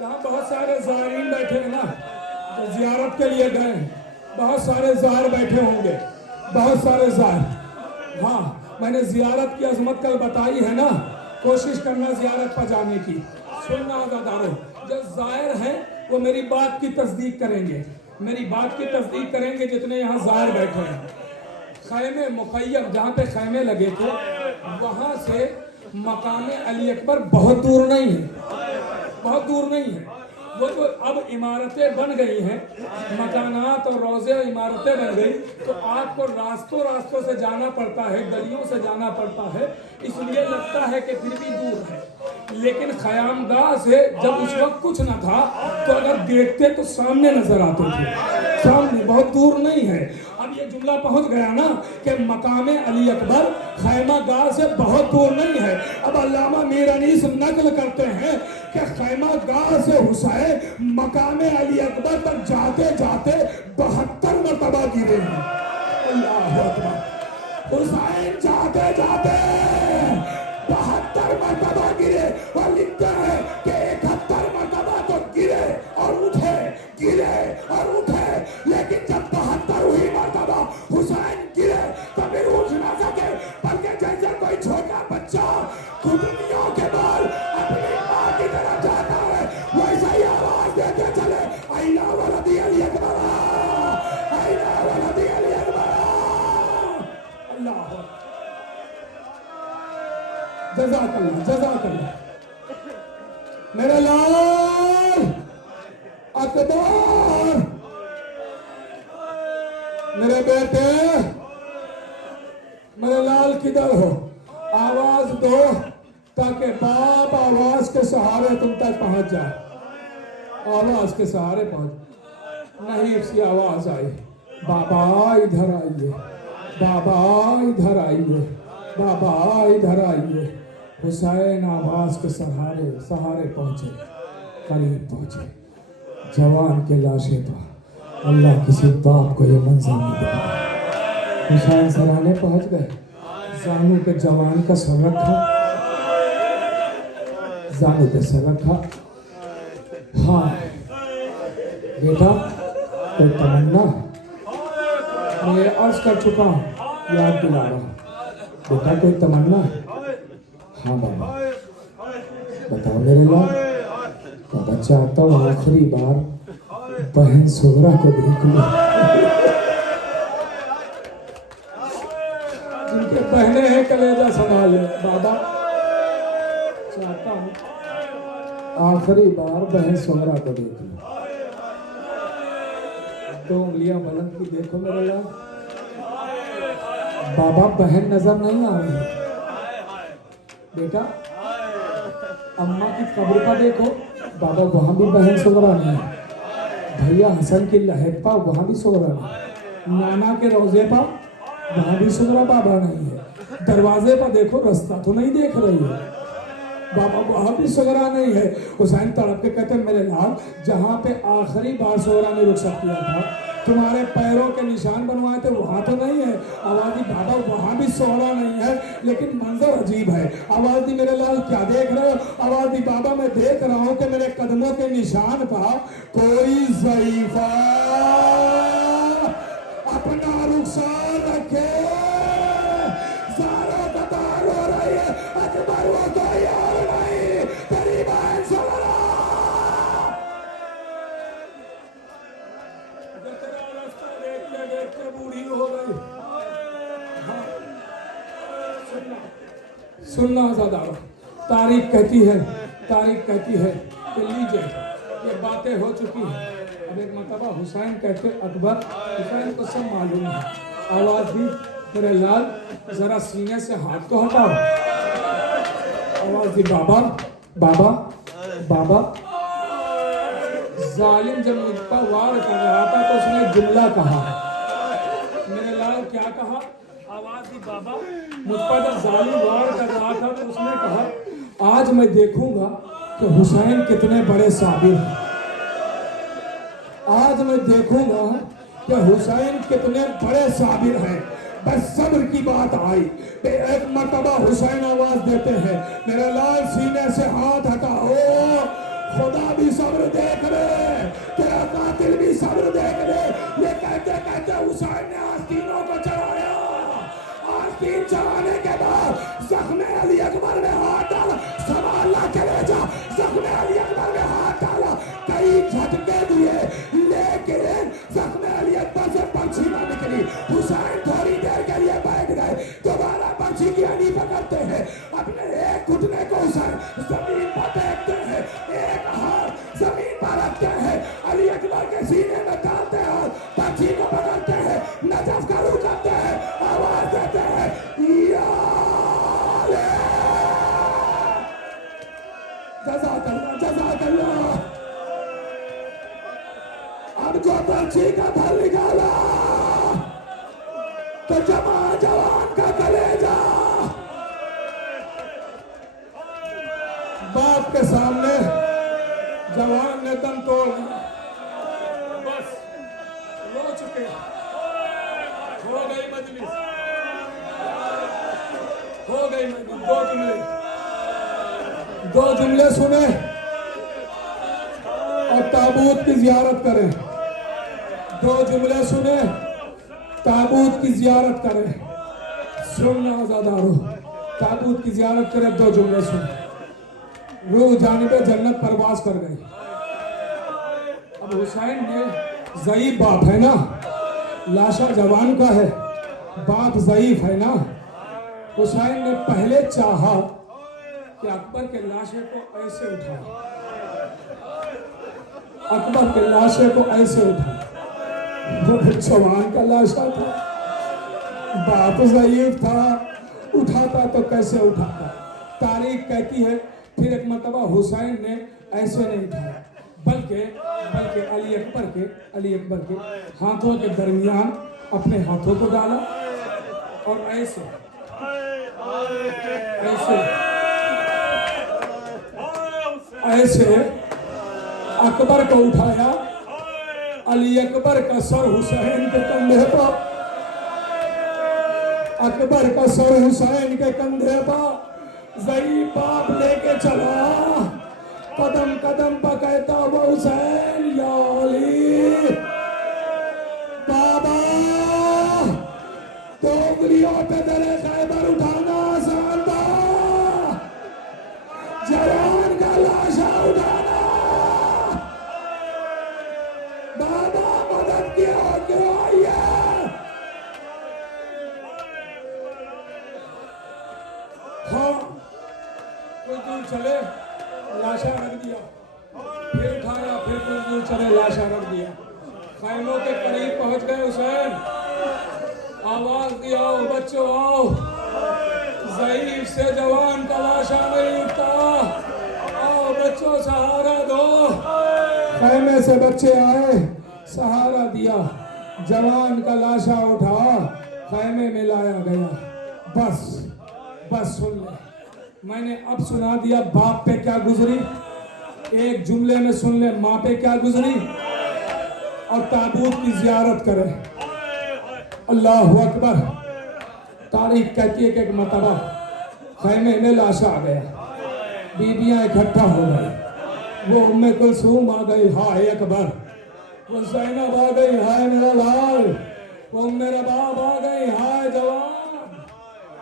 یہاں بہت سارے زائرین بیٹھے ہیں نا، جو زیارت کے لیے گئے ہیں، بہت سارے زائر بیٹھے ہوں گے، بہت سارے زائر۔ ہاں، میں نے زیارت کی عظمت کل بتائی ہے نا، کوشش کرنا زیارت پر جانے کی۔ سننا عزادارو، جو زائر ہیں وہ میری بات کی تصدیق کریں گے، میری بات کی تصدیق کریں گے جتنے یہاں زائر بیٹھے ہیں۔ خیمے مخیم جہاں پہ خیمے لگے تھے، وہاں سے مقام علی اکبر بہت دور نہیں ہے، بہت دور نہیں ہے۔ وہ جو اب عمارتیں بن گئی ہیں، مکانات اور روضے اور عمارتیں بن گئی، تو آپ کو راستوں سے جانا پڑتا ہے، گلیوں سے جانا پڑتا ہے، اس لیے لگتا ہے کہ پھر بھی دور ہے۔ لیکن خیام گاہ سے جب اس وقت کچھ نہ تھا تو اگر دیکھتے تو سامنے نظر آتے تھے، سامنے، بہت دور نہیں ہے۔ اب یہ جملہ پہنچ گیا نا کہ مقام علی اکبر خیمہ گاہ سے بہت دور نہیں ہے۔ اب علامہ میر انیس نقل کرتے ہیں کہ خیمہ گاہ سے حسین مقام علی اکبر تک جاتے جاتے 72 مرتبہ گرے ہیں۔ اللہ اکبر، حسین جاتے جاتے 72 مرتبہ گرے، اور لکھتے ہیں کہ 71 مرتبہ تو گرے اور اٹھے، گرے اور اٹھے، لیکن جب 72ویں مرتبہ حسین گرے تو پھر اٹھ نہ سکے، بلکہ جیسے کوئی چھوٹا بچہ گھٹنیوں کے بال اپنی ماں کی طرف جاتا ہے، ویسا ہی آواز دیتے چلے، اینا ولدی علی اکبر، اینا ولدی علی اکبر۔ اللہ جزاک اللہ، جزاک اللہ میرے لال اکبر، میرے بیٹے، میرے لال کدھر ہو؟ آواز دو تاکہ باپ آواز کے سہارے تم تک پہنچ جائے، آواز کے سہارے پہنچ۔ نہیں اس کی آواز آئی، بابا ادھر آئیے، بابا ادھر آئیے، بابا ادھر آئیے۔ حسین آواز کے سہارے پہنچے، قریب پہنچے، جوان کے لاشیں پر اللہ کسی باپ کو یہ منظر نہیں دکھا۔ حسین سرانے پہنچ گئے، زانو پہ جوان کا سر رکھا، زانو پہ سر رکھا۔ ہاں بیٹا، کوئی تمنا؟ میں یہ عرض کر چکا ہوں، یاد دلا رہا ہوں، بیٹا کوئی تمنا ہے؟ ہاں بابا، بتاؤ میرے لال۔ بابا چاہتا ہوں آخری بار بہن سغرا کو دیکھ لوں۔ बहनें हैं कलेजा संभाले। बाबा चाहता हूँ आखिरी बार बहन सोहरा को देख लो। 2 उंगलियां बुलंद की देखो मेरे लाल। बाबा बहन नजर नहीं आ रही बेटा। अम्मा की कब्र पर देखो बाबा, वहां भी बहन सोहरा नहीं है। भैया हसन की लहर पर वहां भी सोहरा नहीं। नाना के रोजे पर वहां भी सोहरा बाबा नहीं है। दरवाजे पर देखो, रास्ता तो नहीं देख रही है बाबा, वहां भी सोहरा नहीं है। हुसैन तड़प के कहते मेरे लाल, जहां पे आखिरी बार सोहरा ने रुखसत किया था, तुम्हारे पैरों के निशान बनवाए थे, वहां तो नहीं है। आवाज़ी बाबा वहां भी सोहरा नहीं है, लेकिन मंजर अजीब है। आवाज़ी मेरे लाल क्या देख रहे हो? आवाज़ी बाबा मैं देख रहा हूं कि मेरे कदमों के निशान पर कोई ज़ईफ़ा अपना रुखसार रखे। सारा कतार हो रही है, अकबर वो कोई और नहीं, तेरी बहन सोहरा। देखते बूढ़ी हो गई। हाँ। सुनना ज़्यादा। तारीख कहती है कि लीजिए ये बातें हो चुकी हैं। अब एक मरतबा हुसैन कहते अकबर, हुसैन को सब मालूम है। आवाज़ दी मेरे लाल, जरा सीने से हाथ तो हटाओ। आवाज़ दी बाबा बाबा बाबा। जालिम जब मुझ पर वार कर रहा था तो उसने जुमला कहा। मेरे लाल क्या कहा? आवाज़ दी बाबा, मुझ पर जब जालिम वार कर रहा था तो उसने कहा आज मैं देखूंगा कि हुसैन कितने बड़े साबिर हैं। आज मैं देखूंगा कि हुसैन कितने बड़े साबिर हैं। बस सब्र की बात आई। एक मरतबा हुसैन आवाज देते हैं मेरे लाल, सीने से हाथ हटाओ। खुदा भी सब्र देख रहे, तेरा कातिल भी सब्र देख रहे। ये कहते कहते हुसैन ने आस्तीनों को चढ़ाया। आस्तीन चढ़ाने के बाद जख्मे अली अकबर में हाथ डाला। संभालना कलेजा, जख्मे अली अकबर में हाथ डाला। कई झटके दिए लेकिन जख्मे अली अकबर से पर्ची ना निकली। हुसैन थोड़ी देर के लिए बैठ गए, दोबारा पर्ची की अड़ी पकड़ते हैं। अपने एक घुटने को हुसैन जमीन पर फेंकते हैं, एक हाथ जमीन पर रखते हैं, अली अकबर के सीने में डालते हैं, पर्ची को पकड़ते हैं, नजफ का रुख करते हैं, आवाज देते हैं या जज़ाकल्लाह। अब जो पर्ची का फल निकाला तो जमा जवान का कलेजा। बाप के सामने जवान ने दम तोड़ दिया। बस रो चुके, हो गई मजलिस, हो गई मजलिस। दो जुमले सुने और ताबूत की जियारत करें। 2 जुमले सुने, ताबूत की जियारत करें। सुनना आज़ादारो, ताबूत की जियारत करें। 2 जुमले सुने। रूह जानिबे जन्नत परवास कर गई। अब हुसैन ने, ज़ईफ बाप है ना, लाशा जवान का है, बाप ज़ईफ है ना। हुसैन ने पहले चाहा कि अकबर के लाशे को ऐसे उठाए, अकबर के लाशे को ऐसे उठाए। वो जवान का लाशा था, बाप ज़ईफ था, उठाता तो कैसे उठाता। तारीख कहती है फिर एक मरतबा हुसैन ने ऐसे नहीं उठाया, बल्कि अली अकबर के हाथों के दरमियान अपने हाथों को डाला और ऐसे अकबर को उठाया। अली अकबर का सर हुसैन के कंधे पर, अकबर का सर हुसैन के कंधे पर ज़ईफ बाप लेके चला। कदम कदम पर कहता वो हुसैन या अली। बाबा 2 उंगलियों पे दरे खैबर उठाना आसान था, जवान का लाशा उठाना। बाबा मदद की क्यों आई है? चले, लाशा रख दिया, फिर उठाया, फिर कुछ दूर चले, लाशा रख दिया। खैमों के करीब पहुंच गए हुसैन, आवाज दिया, आओ बच्चों आओ, ज़ईफ से जवान का लाशा नहीं उठता, आओ बच्चों सहारा दो। खैमे से बच्चे आए, सहारा दिया, जवान का लाशा उठा, खैमे में लाया गया। बस सुन ले, मैंने अब सुना दिया बाप पे क्या गुजरी, एक जुमले में सुन ले माँ पे क्या गुजरी, और ताबूत की जियारत करे। अल्लाहु अकबर। तारीख कहती है कि एक मरतबा खैमे में लाशा आ गया, बीबियां इकट्ठा हो गई, वो उम्मे कुलसूम आ गई, हाय अकबर, वो ज़ैनब आ गई, हाय मेरा लाल, वो मेरा बाप आ गई, हाय जवान।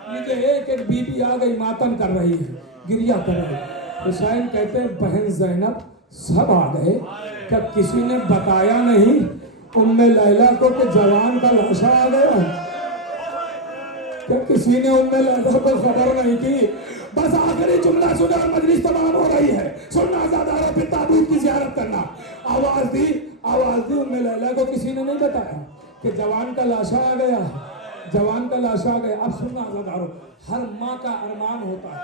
ये एक एक बीबी आ गई, मातम कर रही है, गिरिया कर रही है। हुसैन कहते हैं बहन ज़ैनब सब आ गए, क्या किसी ने बताया नहीं उम्मे लैला को कि जवान का लाशा आ गया? क्या किसी ने उम्मे लैला को खबर नहीं की? बस आखिरी जुमला सुना और मजलिस तमाम हो रही है। सुनना आजादारों, फिर ताबूत की जियारत करना। आवाज दी उम्मे लैला को किसी ने नहीं बताया कि जवान का लाशा आ गया, जवान का लाशा आ गया। अब सुनना आजादारों, हर माँ का अरमान होता है,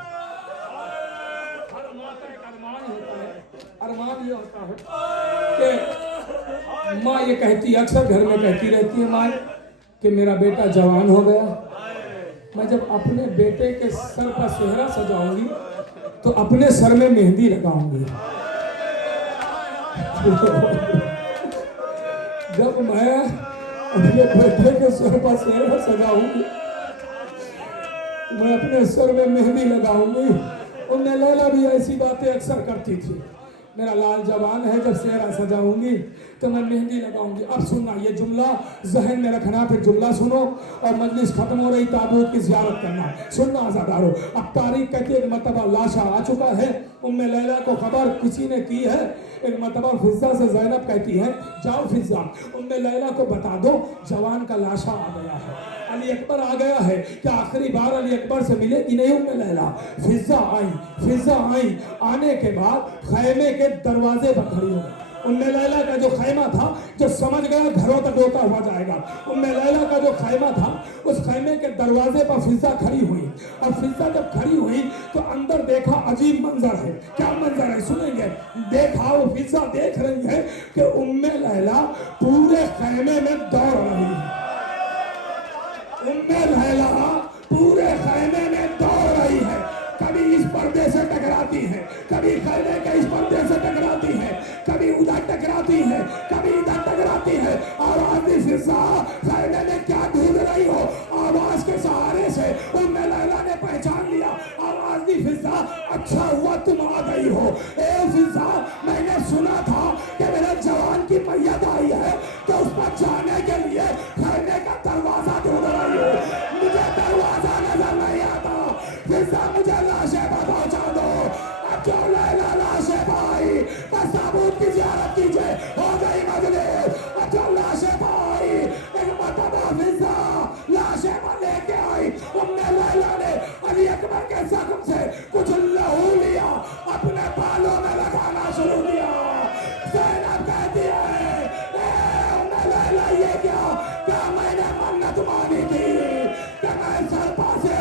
हर माँ का एक अरमान होता है। अरमान ये होता है कि माँ ये कहती, अक्सर घर में कहती रहती है माँ कि मेरा बेटा जवान हो गया, मैं जब अपने बेटे के सर पर सेहरा सजाऊंगी तो अपने सर में मेहंदी लगाऊंगी। जब मैं अपने बेटे के सर पर सेहरा सजाऊंगी, मैं अपने सर में मेहंदी लगाऊंगी। उन्हें लैला भी ऐसी बातें अक्सर करती थी, मेरा लाल जवान है, जब सेहरा सजाऊंगी तो मैं मेहंदी लगाऊंगी। अब सुनना, ये जुमला जहन में रखना, फिर जुमला सुनो और मजलिस खत्म हो रही, ताबूत की जियारत करना। सुनना आजादारों, अब तारीख कहती है एक मरतबा लाशा आ चुका है, उम्मे लैला को खबर किसी ने की है। एक मरतबा फिज़ा से ज़ैनब कहती है, जाओ फिज़ा उम्मे लैला को बता दो जवान का लाशा आ गया है, अली अकबर आ गया है, क्या आखिरी बार अली अकबर से मिले कि नहीं उम्मे लैला? फिज़ा आई, आने के बाद खैमे के दरवाजे पर खड़ी हो गई। उम्मे लैला का जो खैमा था, जो समझ गया घरों तक होता हुआ जाएगा, उम्मे लैला का जो खैमा था, उस खैमे के दरवाजे पर फिज़ा खड़ी हुई। और फिज़ा जब खड़ी हुई तो अंदर देखा अजीब मंजर है। क्या मंजर है सुनेंगे। देखा, वो फिज़ा देख रही है कि उम्मे लैला पूरे खैमे में दौड़ रही है। उम्मे लैला पूरे खैमे में दौड़ रही है, कभी इस पर्दे से टकराती है, कभी खैमे के इस पर्दे से टकराती है, कभी उधर टकराती है, कभी इधर टकराती है। आवाज दी फिज़ा, खैमे में क्या ढूंढ रही हो? आवाज के सहारे से उम्मे लैला ने पहचान लिया। आवाज दी फिज़ा, अच्छा हुआ तुम आ गई हो। ए फिज़ा, मैंने सुना था कि मेरे जवान की मैयत आई है, तो उस पर जाने के लिए खैमे का दरवाजा ढूंढ रही हो। मुझे दरवाजा नजर नहीं आता, फिज़ा मुझे लाशे पर पहुंचा दो। अब जो लैला लाशे पाई, बस ताबूत की जियारत कीजिए, हो गई मजलिस। अब जो लाशे पाई, एक मरतबा फिज़ा लाशे पर लेके आई। उम्मे लैला ने अली अकबर के जख्म से कुछ लहू लिया, अपने बालों में लगाना शुरू किया। ज़ैनब कहती है, उम्मे लैला ये क्या मैंने मन्नत मानी थी कि मैं सर पर से